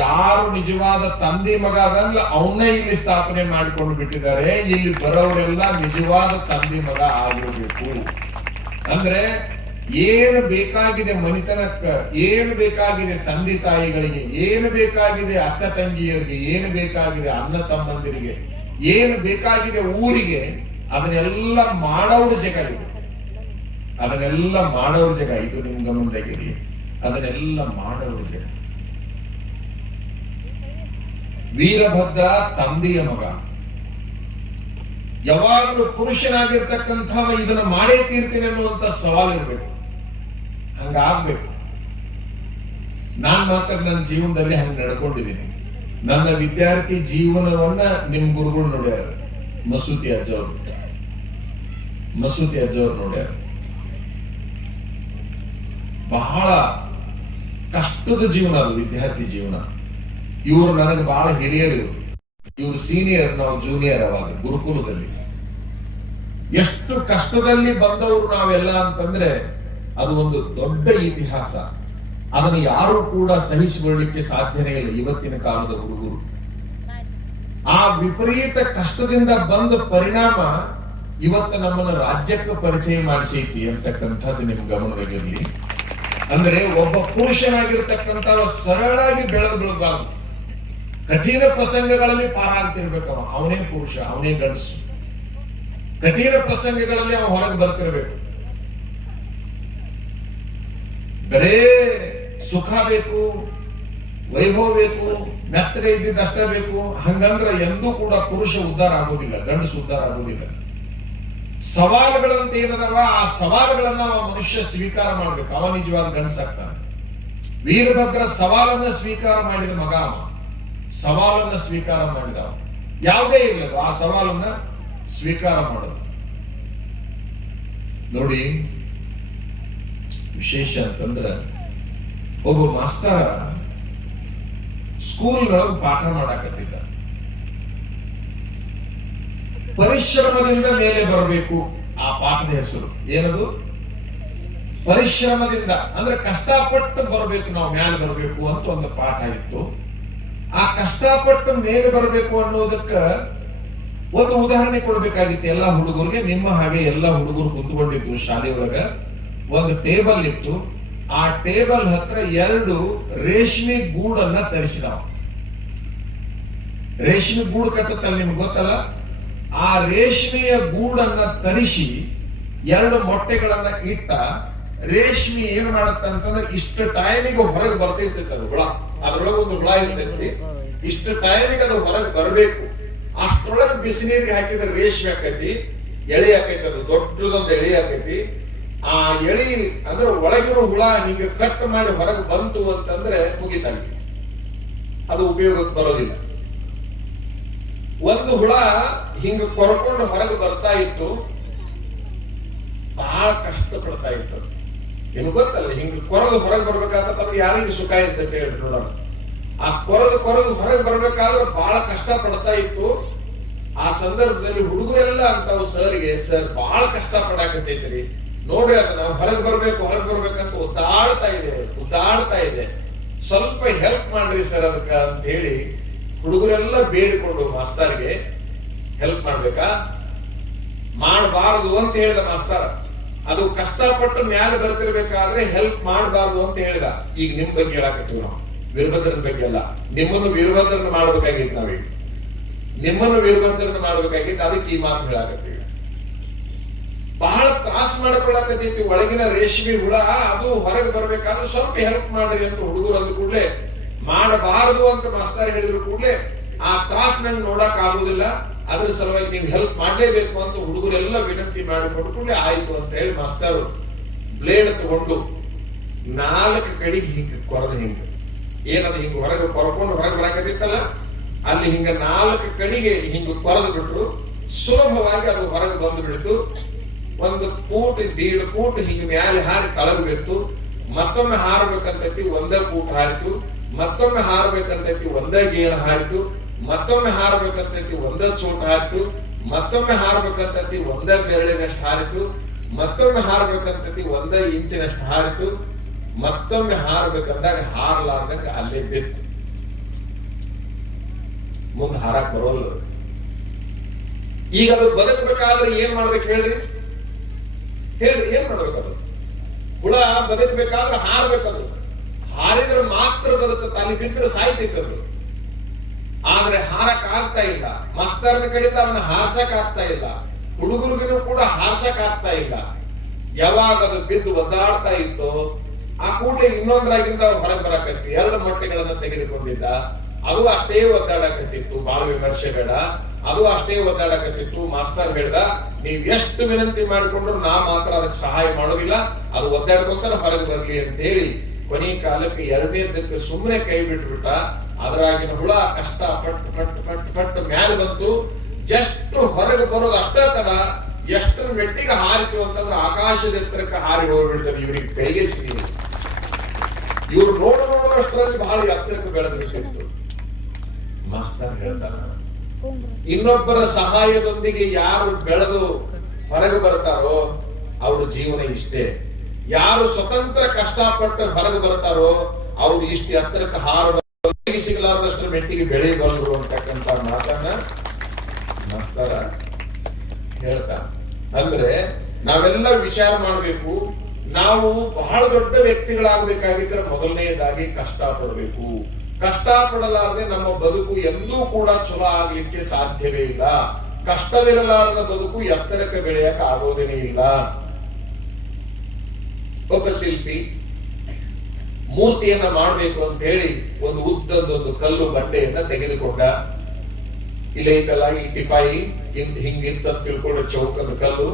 ಯಾರು ನಿಜವಾದ ತಂದೆ ಮಗ ಅದಲ್ಲ ಅವನ್ನೇ ಇಲ್ಲಿ ಸ್ಥಾಪನೆ ಮಾಡಿಕೊಂಡು ಬಿಟ್ಟಿದ್ದಾರೆ. ಇಲ್ಲಿ ಬರೋರೆಲ್ಲ ನಿಜವಾದ ತಂದೆ ಮಗ ಆಗಿರಬೇಕು. ಅಂದ್ರೆ ಏನು ಬೇಕಾಗಿದೆ ಮನಿತನಕ್ಕ, ಏನು ಬೇಕಾಗಿದೆ ತಂದೆ ತಾಯಿಗಳಿಗೆ, ಏನು ಬೇಕಾಗಿದೆ ಅಕ್ಕ ತಂಗಿಯರಿಗೆ, ಏನು ಬೇಕಾಗಿದೆ ಅಣ್ಣ ತಮ್ಮಂದಿರಿಗೆ, ಏನು ಬೇಕಾಗಿದೆ ಊರಿಗೆ, ಅದನ್ನೆಲ್ಲ ಮಾಡೋರ ಜಗ ಇದು. ಅದನ್ನೆಲ್ಲ ಮಾಡೋರ ಜಗ ಇದು. ನಿಮ್ ಗಮನದಾಗಿರ್ಲಿ, ಅದನ್ನೆಲ್ಲ ಮಾಡೋರ ಜಗ. ವೀರಭದ್ರ ತಂದೆಯ ಮಗ, ಯಾವಾಗಲೂ ಪುರುಷನಾಗಿರ್ತಕ್ಕಂಥ ಇದನ್ನ ಮಾಡೇ ತೀರ್ತೀನಿ ಅನ್ನುವಂತ ಸವಾಲ್ ಇರ್ಬೇಕು. ಹಂಗಾಗ್ಬೇಕು. ನಾನ್ ಮಾತ್ರ ನನ್ನ ಜೀವನದಲ್ಲಿ ಹಂಗ ನಡ್ಕೊಂಡಿದ್ದೀನಿ. ನನ್ನ ವಿದ್ಯಾರ್ಥಿ ಜೀವನವನ್ನ ನಿಮ್ ಗುರುಗಳು ನೋಡ್ಯಾರ. ಮಸೂತಿ ಅಜ್ಜವ್ರು ನೋಡ್ಯಾರ. ಬಹಳ ಕಷ್ಟದ ಜೀವನ ಅದು ವಿದ್ಯಾರ್ಥಿ ಜೀವನ. ಇವರು ನನಗೆ ಬಹಳ ಹಿರಿಯರು, ಇವರು ಸೀನಿಯರ್, ನಾವು ಜೂನಿಯರ್. ಅವಾಗ ಗುರುಕುಲದಲ್ಲಿ ಎಷ್ಟು ಕಷ್ಟದಲ್ಲಿ ಬಂದವರು ನಾವೆಲ್ಲ ಅಂತಂದ್ರೆ ಅದು ಒಂದು ದೊಡ್ಡ ಇತಿಹಾಸ. ಅದನ್ನು ಯಾರು ಕೂಡ ಸಹಿಸಿಕೊಳ್ಳಲಿಕ್ಕೆ ಸಾಧ್ಯನೇ ಇಲ್ಲ ಇವತ್ತಿನ ಕಾಲದ ಹುಡುಗರು. ಆ ವಿಪರೀತ ಕಷ್ಟದಿಂದ ಬಂದ ಪರಿಣಾಮ ಇವತ್ತು ನಮ್ಮನ್ನ ರಾಜ್ಯಕ್ಕೆ ಪರಿಚಯ ಮಾಡಿಸೈತಿ ಅಂತಕ್ಕಂಥದ್ದು ನಿಮ್ ಗಮನದಾಗಿರ್ಲಿ. ಅಂದ್ರೆ ಒಬ್ಬ ಪುರುಷನಾಗಿರ್ತಕ್ಕಂಥ ಸರಳಾಗಿ ಬೆಳೆದು ಬೀಳಬಾರ್ದು. ಕಠಿಣ ಪ್ರಸಂಗಗಳಲ್ಲಿ ಪಾರಾಗ್ತಿರ್ಬೇಕವ. ಅವನೇ ಪುರುಷ, ಅವನೇ ಗಂಡಸು. ಕಠಿಣ ಪ್ರಸಂಗಗಳಲ್ಲಿ ಅವ ಹೊರಗೆ ಬರ್ತಿರ್ಬೇಕು. ಬರೇ ಸುಖ ಬೇಕು, ವೈಭವ ಬೇಕು, ಮೆತ್ತಗೆ ಇದ್ದಿದ್ದಷ್ಟ ಬೇಕು, ಹಂಗಂದ್ರೆ ಎಂದೂ ಕೂಡ ಪುರುಷ ಉದ್ಧಾರ ಆಗೋದಿಲ್ಲ, ಗಂಡಸು ಉದ್ಧಾರ ಆಗೋದಿಲ್ಲ. ಸವಾಲುಗಳಂತ ಏನದವ, ಆ ಸವಾಲುಗಳನ್ನ ಅವ ಮನುಷ್ಯ ಸ್ವೀಕಾರ ಮಾಡ್ಬೇಕು. ಅವ ನಿಜವಾದ ಗಂಡಸಾಗ್ತಾನೆ. ವೀರಭದ್ರ ಸವಾಲನ್ನ ಸ್ವೀಕಾರ ಮಾಡಿದ ಮಗ ಅವ. ಸವಾಲನ್ನ ಸ್ವೀಕಾರ ಮಾಡಿದ ಅವ. ಯಾವುದೇ ಇರಲಿಲ್ಲ, ಆ ಸವಾಲನ್ನ ಸ್ವೀಕಾರ ಮಾಡೋದು. ನೋಡಿ, ವಿಶೇಷ ಅಂತಂದ್ರ ಒಬ್ಬ ಮಾಸ್ತರ ಸ್ಕೂಲ್ನೊಳಗೆ ಪಾಠ ಮಾಡಾಕತ್ತಿದ್ದ. ಪರಿಶ್ರಮದಿಂದ ಮೇಲೆ ಬರಬೇಕು. ಆ ಪಾಠದ ಹೆಸರು ಏನದು? ಪರಿಶ್ರಮದಿಂದ, ಅಂದ್ರೆ ಕಷ್ಟಪಟ್ಟು ಬರಬೇಕು, ನಾವು ಮೇಲೆ ಬರಬೇಕು ಅಂತ ಒಂದು ಪಾಠ ಇತ್ತು. ಆ ಕಷ್ಟಪಟ್ಟು ಮೇಲೆ ಬರಬೇಕು ಅನ್ನೋದಕ್ಕ ಒಂದು ಉದಾಹರಣೆ ಕೊಡ್ಬೇಕಾಗಿತ್ತು ಎಲ್ಲ ಹುಡುಗರಿಗೆ. ನಿಮ್ಮ ಹಾಗೆ ಎಲ್ಲ ಹುಡುಗರು ಕುಂತ್ಕೊಂಡಿದ್ದು ಶಾಲೆಯೊಳಗ. ಒಂದು ಟೇಬಲ್ ಇತ್ತು. ಆ ಟೇಬಲ್ ಹತ್ರ 2 ರೇಷ್ಮೆ ಗೂಡನ್ನ ತರಿಸಿದವ. ರೇಷ್ಮೆ ಗೂಡು ಕಟ್ಟುತ್ತಲ್ಲ, ನಿಮ್ಗೆ ಗೊತ್ತಲ್ಲ. ಆ ರೇಷ್ಮೆಯ ಗೂಡನ್ನ ತರಿಸಿ 2 ಮೊಟ್ಟೆಗಳನ್ನ ಇಟ್ಟ. ರೇಷ್ಮೆ ಏನ್ ಮಾಡತ್ತ ಅಂತಂದ್ರೆ ಇಷ್ಟು ಟೈಮಿಗೆ ಹೊರಗೆ ಬರ್ತಿರ್ತೈತೆ ಅದು ಹುಳ. ಅದ್ರೊಳಗೆ ಒಂದು ಹುಳ ಇರ್ತೈತಿ. ಇಷ್ಟು ಟೈಮಿಗೆ ಅದು ಹೊರಗೆ ಬರ್ಬೇಕು. ಅಷ್ಟರೊಳಗೆ ಬಿಸಿನೀರಿಗೆ ಹಾಕಿದ್ರೆ ರೇಷ್ಮೆ ಆಕೈತಿ, ಎಳಿ ಆಕೈತಿ. ಅದು ದೊಡ್ಡದೊಂದು ಎಳಿ ಆಕೈತಿ. ಆ ಎಳಿ ಅಂದ್ರೆ ಒಳಗಿರೋ ಹುಳ ಹಿಂಗೆ ಕಟ್ ಮಾಡಿ ಹೊರಗೆ ಬಂತು ಅಂತಂದ್ರೆ ಮುಗಿತಂಗಿ, ಅದು ಉಪಯೋಗಕ್ಕೆ ಬರೋದಿಲ್ಲ. ಒಂದು ಹುಳ ಹಿಂಗ ಕೊರ್ಕೊಂಡು ಹೊರಗೆ ಬರ್ತಾ ಇತ್ತು. ಬಹಳ ಕಷ್ಟ ಪಡ್ತಾ ಇತ್ತು. ನಿಮ್ಗೆ ಗೊತ್ತಲ್ಲ, ಹಿಂಗ ಕೊರದು ಹೊರಗೆ ಬರ್ಬೇಕಾದ್ರೆ ಯಾರಿಗೆ ಸುಖ ಇರ್ತೈತೆ ಹೇಳಿ ನೋಡೋಣ. ಆ ಕೊರದು ಹೊರಗೆ ಬರ್ಬೇಕಾದ್ರೆ ಬಹಳ ಕಷ್ಟ ಪಡ್ತಾ ಇತ್ತು. ಆ ಸಂದರ್ಭದಲ್ಲಿ ಹುಡುಗರೆಲ್ಲ ಅಂತಾವ್ ಸರ್ಗೆ, ಸರ್ ಬಹಳ ಕಷ್ಟ ಪಡಾಕತ್ತೈತ್ರಿ ನೋಡ್ರಿ, ಅದನ್ನ ಹೊರಗೆ ಬರ್ಬೇಕಂತ ಉದ್ದಾಡ್ತಾ ಇದೆ, ಸ್ವಲ್ಪ ಹೆಲ್ಪ್ ಮಾಡ್ರಿ ಸರ್ ಅದಕ್ಕ ಅಂತ ಹೇಳಿ ಹುಡುಗರೆಲ್ಲ ಬೇಡಿಕೊಂಡು ಮಾಸ್ತರ್ಗೆ ಹೆಲ್ಪ್ ಮಾಡ್ಬೇಕಾ, ಮಾಡಬಾರದು ಅಂತ ಹೇಳಿದ ಮಾಸ್ತರ. ಅದು ಕಷ್ಟಪಟ್ಟು ಮ್ಯಾಲೆ ಬರ್ತಿರ್ಬೇಕಾದ್ರೆ ಹೆಲ್ಪ್ ಮಾಡಬಾರ್ದು ಅಂತ ಹೇಳಿದ. ಈಗ ನಿಮ್ ಬಗ್ಗೆ ಹೇಳಾಕತ್ತೀವಿ ನಾವು, ವೀರಭದ್ರನ ಬಗ್ಗೆ ಅಲ್ಲ. ನಿಮ್ಮನ್ನು ವೀರಭದ್ರನ ಮಾಡ್ಬೇಕಾಗಿತ್ತು ನಾವೀಗ, ನಿಮ್ಮನ್ನು ವೀರಭದ್ರನ ಮಾಡ್ಬೇಕಾಗಿತ್ತು. ಅದಕ್ಕೆ ಈ ಮಾತು ಹೇಳಾಕತ್ತೀವಿ. ಬಹಳ ತ್ರಾಸ ಮಾಡ್ಕೊಳಕತ್ತೈತಿ ಒಳಗಿನ ರೇಷ್ಮೆ ಹುಳ. ಅದು ಹೊರಗೆ ಬರ್ಬೇಕಾದ್ರೆ ಸ್ವಲ್ಪ ಹೆಲ್ಪ್ ಮಾಡ್ರಿ ಅಂತ ಹುಡುಗರು ಅಂದ ಕೂಡ್ಲೆ, ಮಾಡಬಾರದು ಅಂತ ಮಾಸ್ತರ್ ಹೇಳಿದ್ರು ಕೂಡ್ಲೆ, ಆ ತ್ರಾಸ ನಂಗೆ ನೋಡಕ್ ಆಗುದಿಲ್ಲ, ಅದ್ರ ಸಲುವಾಗಿ ನೀವು ಹೆಲ್ಪ್ ಮಾಡ್ಲೇಬೇಕು ಅಂತ ಹುಡುಗರೆಲ್ಲ ವಿನಂತಿ ಮಾಡಿಕೊಂಡು ಕೂಡಲೇ ಆಯ್ತು ಅಂತ ಹೇಳಿ ಮಾಸ್ತರ್ ಬ್ಲೇಡ್ ತಗೊಂಡು 4 ಕಡೆಗೆ ಹಿಂಗ ಕೊರದು, ಹಿಂಗ ಏನದು ಹಿಂಗ ಹೊರಗೆ ಕೊರ್ಕೊಂಡು ಹೊರಗೆ ಬರಾಕತ್ತಿತ್ತಲ್ಲ, ಅಲ್ಲಿ ಹಿಂಗ 4 ಕಡೆಗೆ ಹಿಂಗ ಕೊರದು ಬಿಟ್ರು. ಸುಲಭವಾಗಿ ಅದು ಹೊರಗೆ ಬಂದು ಬಿಡ್ತು. 1 ಫೂಟ್ 1.5 ಫೂಟ್ ಹಿಂಗ ಮ್ಯಾಲೆ ಹಾರಿ ತಳಗಬೇಕು. ಮತ್ತೊಮ್ಮೆ ಹಾರಬೇಕಂತೈತಿ, 1 ಫೂಟ್ ಹಾರಿತು. ಮತ್ತೊಮ್ಮೆ ಹಾರಬೇಕಂತೈತಿ, 1 ಗೇರ್ ಹಾರಿತು. ಮತ್ತೊಮ್ಮೆ ಹಾರಬೇಕಂತೈತಿ, 1 ಚೋಟ್ ಹಾರಿತು. ಮತ್ತೊಮ್ಮೆ ಹಾರಬೇಕಂತೈತಿ, 1 ಬೆರಳಿನಷ್ಟು ಹಾರಿತು. ಮತ್ತೊಮ್ಮೆ ಹಾರ್ಬೇಕಂತತಿ 1 ಇಂಚಿನಷ್ಟು ಹಾರಿತು. ಮತ್ತೊಮ್ಮೆ ಹಾರ್ಬೇಕಂದಾಗ ಹಾರ್ಲಾರ್ದಂಗ ಅಲ್ಲೇ ಬಿತ್ತು. ಮುಂದೆ ಹಾರಕ್ ಬರೋಲ್ಲ. ಈಗ ಅದು ಬದುಕಬೇಕಾದ್ರೆ ಏನ್ ಮಾಡ್ಬೇಕು ಹೇಳ್ರಿ ಏನ್ ಮಾಡ್ಬೇಕದು? ಹುಳ ಬದುಕಬೇಕಾದ್ರೆ ಹಾರ್ಬೇಕದು. ಹಾರಿದ್ರೆ ಮಾತ್ರ ಬದುಕುತ್ತೆ, ಅಲ್ಲಿ ಬಿದ್ದರೆ ಸಾಯ್ತಿತ್ತದು. ಆದ್ರೆ ಹಾರಕ್ ಆಗ್ತಾ ಇಲ್ಲ. ಮಾಸ್ತರ್ನ ಕಡೆಯಿಂದ ಅವನ್ನ ಹಾರ್ಸಕ್ ಆಗ್ತಾ ಇಲ್ಲ. ಹುಡುಗರಿಗೂ ಕೂಡ ಹಾರ್ಸಕ್ ಆಗ್ತಾ ಇಲ್ಲ. ಯಾವಾಗ ಅದು ಬಿದ್ದು ಒದ್ದಾಡ್ತಾ ಇತ್ತು, ಆ ಕೂಡಲೇ ಇನ್ನೊಂದರಾಗಿಂದ ಹೊರಗೆ ಬರಕತ್ತಿ. 2 ಮೊಟ್ಟೆಗಳನ್ನ ತೆಗೆದುಕೊಂಡಿದ್ದ. ಅದು ಅಷ್ಟೇ ಒದ್ದಾಡಕತ್ತಿತ್ತು. ಬಹಳ ವಿಮರ್ಶೆ ಬೇಡ. ಅದು ಅಷ್ಟೇ ಒದ್ದಾಡಕತ್ತಿತ್ತು. ಮಾಸ್ತರ್ ಹೇಳ್ದ, ನೀವ್ ಎಷ್ಟು ವಿನಂತಿ ಮಾಡಿಕೊಂಡ್ರು ನಾ ಮಾತ್ರ ಅದಕ್ಕೆ ಸಹಾಯ ಮಾಡೋದಿಲ್ಲ, ಅದು ಒದ್ದಾಡ್ಕೋತಾರ ಹೊರಗೆ ಬರ್ಲಿ ಅಂತ ಹೇಳಿ ಕೊನೆ ಕಾಲಕ್ಕೆ 2ನೇದಕ್ಕೆ ಸುಮ್ಮನೆ ಕೈ ಬಿಟ್ಬಿಟ್ಟ. ಅದರಾಗಿನ ಹುಳ ಕಷ್ಟ ಪಟ್ಟು ಮ್ಯಾಲ ಬಂತು. ಜಸ್ಟ್ ಹೊರಗೆ ಬರೋದು ಅಷ್ಟೇ ತಡ. ಎಷ್ಟರ ಮೆಟ್ಟಿಗೆ ಹಾರಿತು ಅಂತಂದ್ರೆ ಆಕಾಶದ ಎತ್ತರಕ್ಕೆ ಹಾರಿ ಹೋಗ್ಬಿಡ್ತದೆ. ಇವ್ರಿಗೆ ಕೈಗೆ ಸಿಗಲಿ. ಇವ್ರು ನೋಡುವಷ್ಟರಲ್ಲಿ ಬಹಳ ಎತ್ತರಕ್ಕೆ ಬೆಳೆದಿರ್ತಿತ್ತು. ಮಾಸ್ತರ್ ಹೇಳ್ತಾರ, ಇನ್ನೊಬ್ಬರ ಸಹಾಯದೊಂದಿಗೆ ಯಾರು ಬೆಳೆದು ಹೊರಗೆ ಬರ್ತಾರೋ ಅವ್ರ ಜೀವನ ಇಷ್ಟೇ. ಯಾರು ಸ್ವತಂತ್ರ ಕಷ್ಟಪಟ್ಟು ಹೊರಗೆ ಬರ್ತಾರೋ ಅವ್ರು ಇಷ್ಟು ಎತ್ತರಕ್ಕೆ ಹಾರ ಸಿಗಲಾರದಷ್ಟು ಮೆಟ್ಟಿಗೆ ಬೆಳೆಯಬಲ್ಲರು ಅಂತಕ್ಕಂಥ ಮಾತನ್ನ ಮಾಸ್ತರ ಹೇಳ್ತಾ. ಅಂದ್ರೆ ನಾವೆಲ್ಲ ವಿಚಾರ ಮಾಡ್ಬೇಕು. ನಾವು ಬಹಳ ದೊಡ್ಡ ವ್ಯಕ್ತಿಗಳಾಗಬೇಕಾಗಿದ್ರೆ ಮೊದಲನೇದಾಗಿ ಕಷ್ಟ ಪಡಬೇಕು. ಕಷ್ಟ ಪಡಲಾರದೆ ನಮ್ಮ ಬದುಕು ಎಂದೂ ಕೂಡ ಚಲೋ ಆಗ್ಲಿಕ್ಕೆ ಸಾಧ್ಯವೇ ಇಲ್ಲ. ಕಷ್ಟವಿರಲಾರದ ಬದುಕು ಎತ್ತರಕ್ಕೆ ಬೆಳೆಯಕ್ಕೆ ಆಗೋದೇನೇ ಇಲ್ಲ. ಒಬ್ಬ ಶಿಲ್ಪಿ ಮೂರ್ತಿಯನ್ನ ಮಾಡಬೇಕು ಅಂತ ಹೇಳಿ ಒಂದು ಉದ್ದದೊಂದು ಕಲ್ಲು ಬಂಡೆಯನ್ನ ತೆಗೆದುಕೊಂಡ. ಇಲ್ಲೇ ಐತಲ್ಲ ಈ ಟಿಪಾಯಿ ಹಿಂಗಿಂತ ತಿಳ್ಕೊಂಡ ಚೌಕದ ಕಲ್ಲು,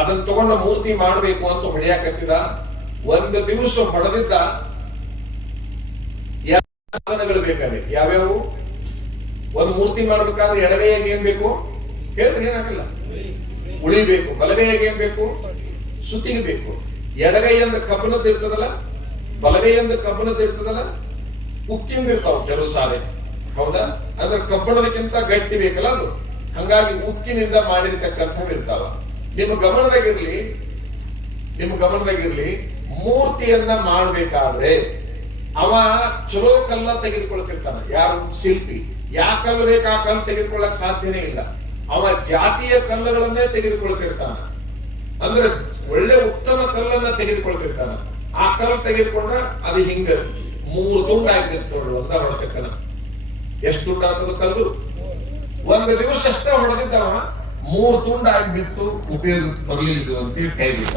ಅದನ್ನ ತಗೊಂಡ ಮೂರ್ತಿ ಮಾಡಬೇಕು ಅಂತ ಹೊಡೆಯಾಕತ್ತಿದ. 1 ದಿವಸ ಹೊಡೆದಿದ್ದ. ಸಾಧನಗಳು ಬೇಕಲ್ಲಿ. ಯಾವ್ಯಾವು? ಒಂದು ಮೂರ್ತಿ ಮಾಡ್ಬೇಕಾದ್ರೆ ಎಡಗೈಯಾಗ ಏನ್ ಬೇಕು ಹೇಳಿದ್ರೆ ಏನಾಗಲ್ಲ, ಉಳಿಬೇಕು. ಬಲಗೈಯಾಗ ಏನ್ ಬೇಕು? ಸುತ್ತಿಗೆ ಬೇಕು. ಎಡಗೈ ಅಂದ ಕಬ್ಬನದ್ದು ಇರ್ತದಲ್ಲ, ಬಲಗೈ ಅಂದ ಕಬ್ಬನದ್ದು ಇರ್ತದಲ್ಲ, ಉಕ್ಕಿಂದ ಇರ್ತಾವ ಕೆಲವು ಸಾರಿ. ಹೌದಾ? ಅಂದ್ರೆ ಕಬ್ಬಣದಕ್ಕಿಂತ ಗಟ್ಟಿ ಬೇಕಲ್ಲ ಅದು. ಹಂಗಾಗಿ ಉಕ್ಕಿನಿಂದ ಮಾಡಿರ್ತಕ್ಕಂಥವು ಇರ್ತಾವ. ನಿಮ್ಮ ಗಮನದಾಗಿರ್ಲಿ, ಮೂರ್ತಿಯನ್ನ ಮಾಡ್ಬೇಕಾದ್ರೆ ಅವ ಚಲೋ ಕಲ್ಲ ತೆಗೆದುಕೊಳ್ತಿರ್ತಾನ. ಯಾರು? ಶಿಲ್ಪಿ. ಯಾ ಕಲ್ಲು ಬೇಕು ಆ ಕಲ್ಲು ತೆಗೆದುಕೊಳ್ಳಕ್ ಸಾಧ್ಯನೇ ಇಲ್ಲ. ಅವ ಜಾತಿಯ ಕಲ್ಲುಗಳನ್ನೇ ತೆಗೆದುಕೊಳ್ತಿರ್ತಾನ. ಅಂದ್ರೆ ಒಳ್ಳೆ ಉತ್ತಮ ಕಲ್ಲನ್ನ ತೆಗೆದುಕೊಳ್ತಿರ್ತಾನ. ಆ ಕಲ್ಲು ತೆಗೆದುಕೊಂಡ ಅದು ಹಿಂಗ 3 ತುಂಡಾಗಿರ್ತವ್ರು ಒಂದ ಹೊಡೆತಕ್ಕನ. ಎಷ್ಟು ತುಂಡಾಗ್ತದ ಕಲ್ಲು? 1 ದಿವಸ ಅಷ್ಟೇ ಹೊಡೆದಿದ್ದವ 3 ತುಂಡಾಗಿ ಬಿತ್ತು. ಉಪಯೋಗ ಬರಲಿಲ್ಲ ಅಂತ ಕೈ ಬಿಟ್ಟ.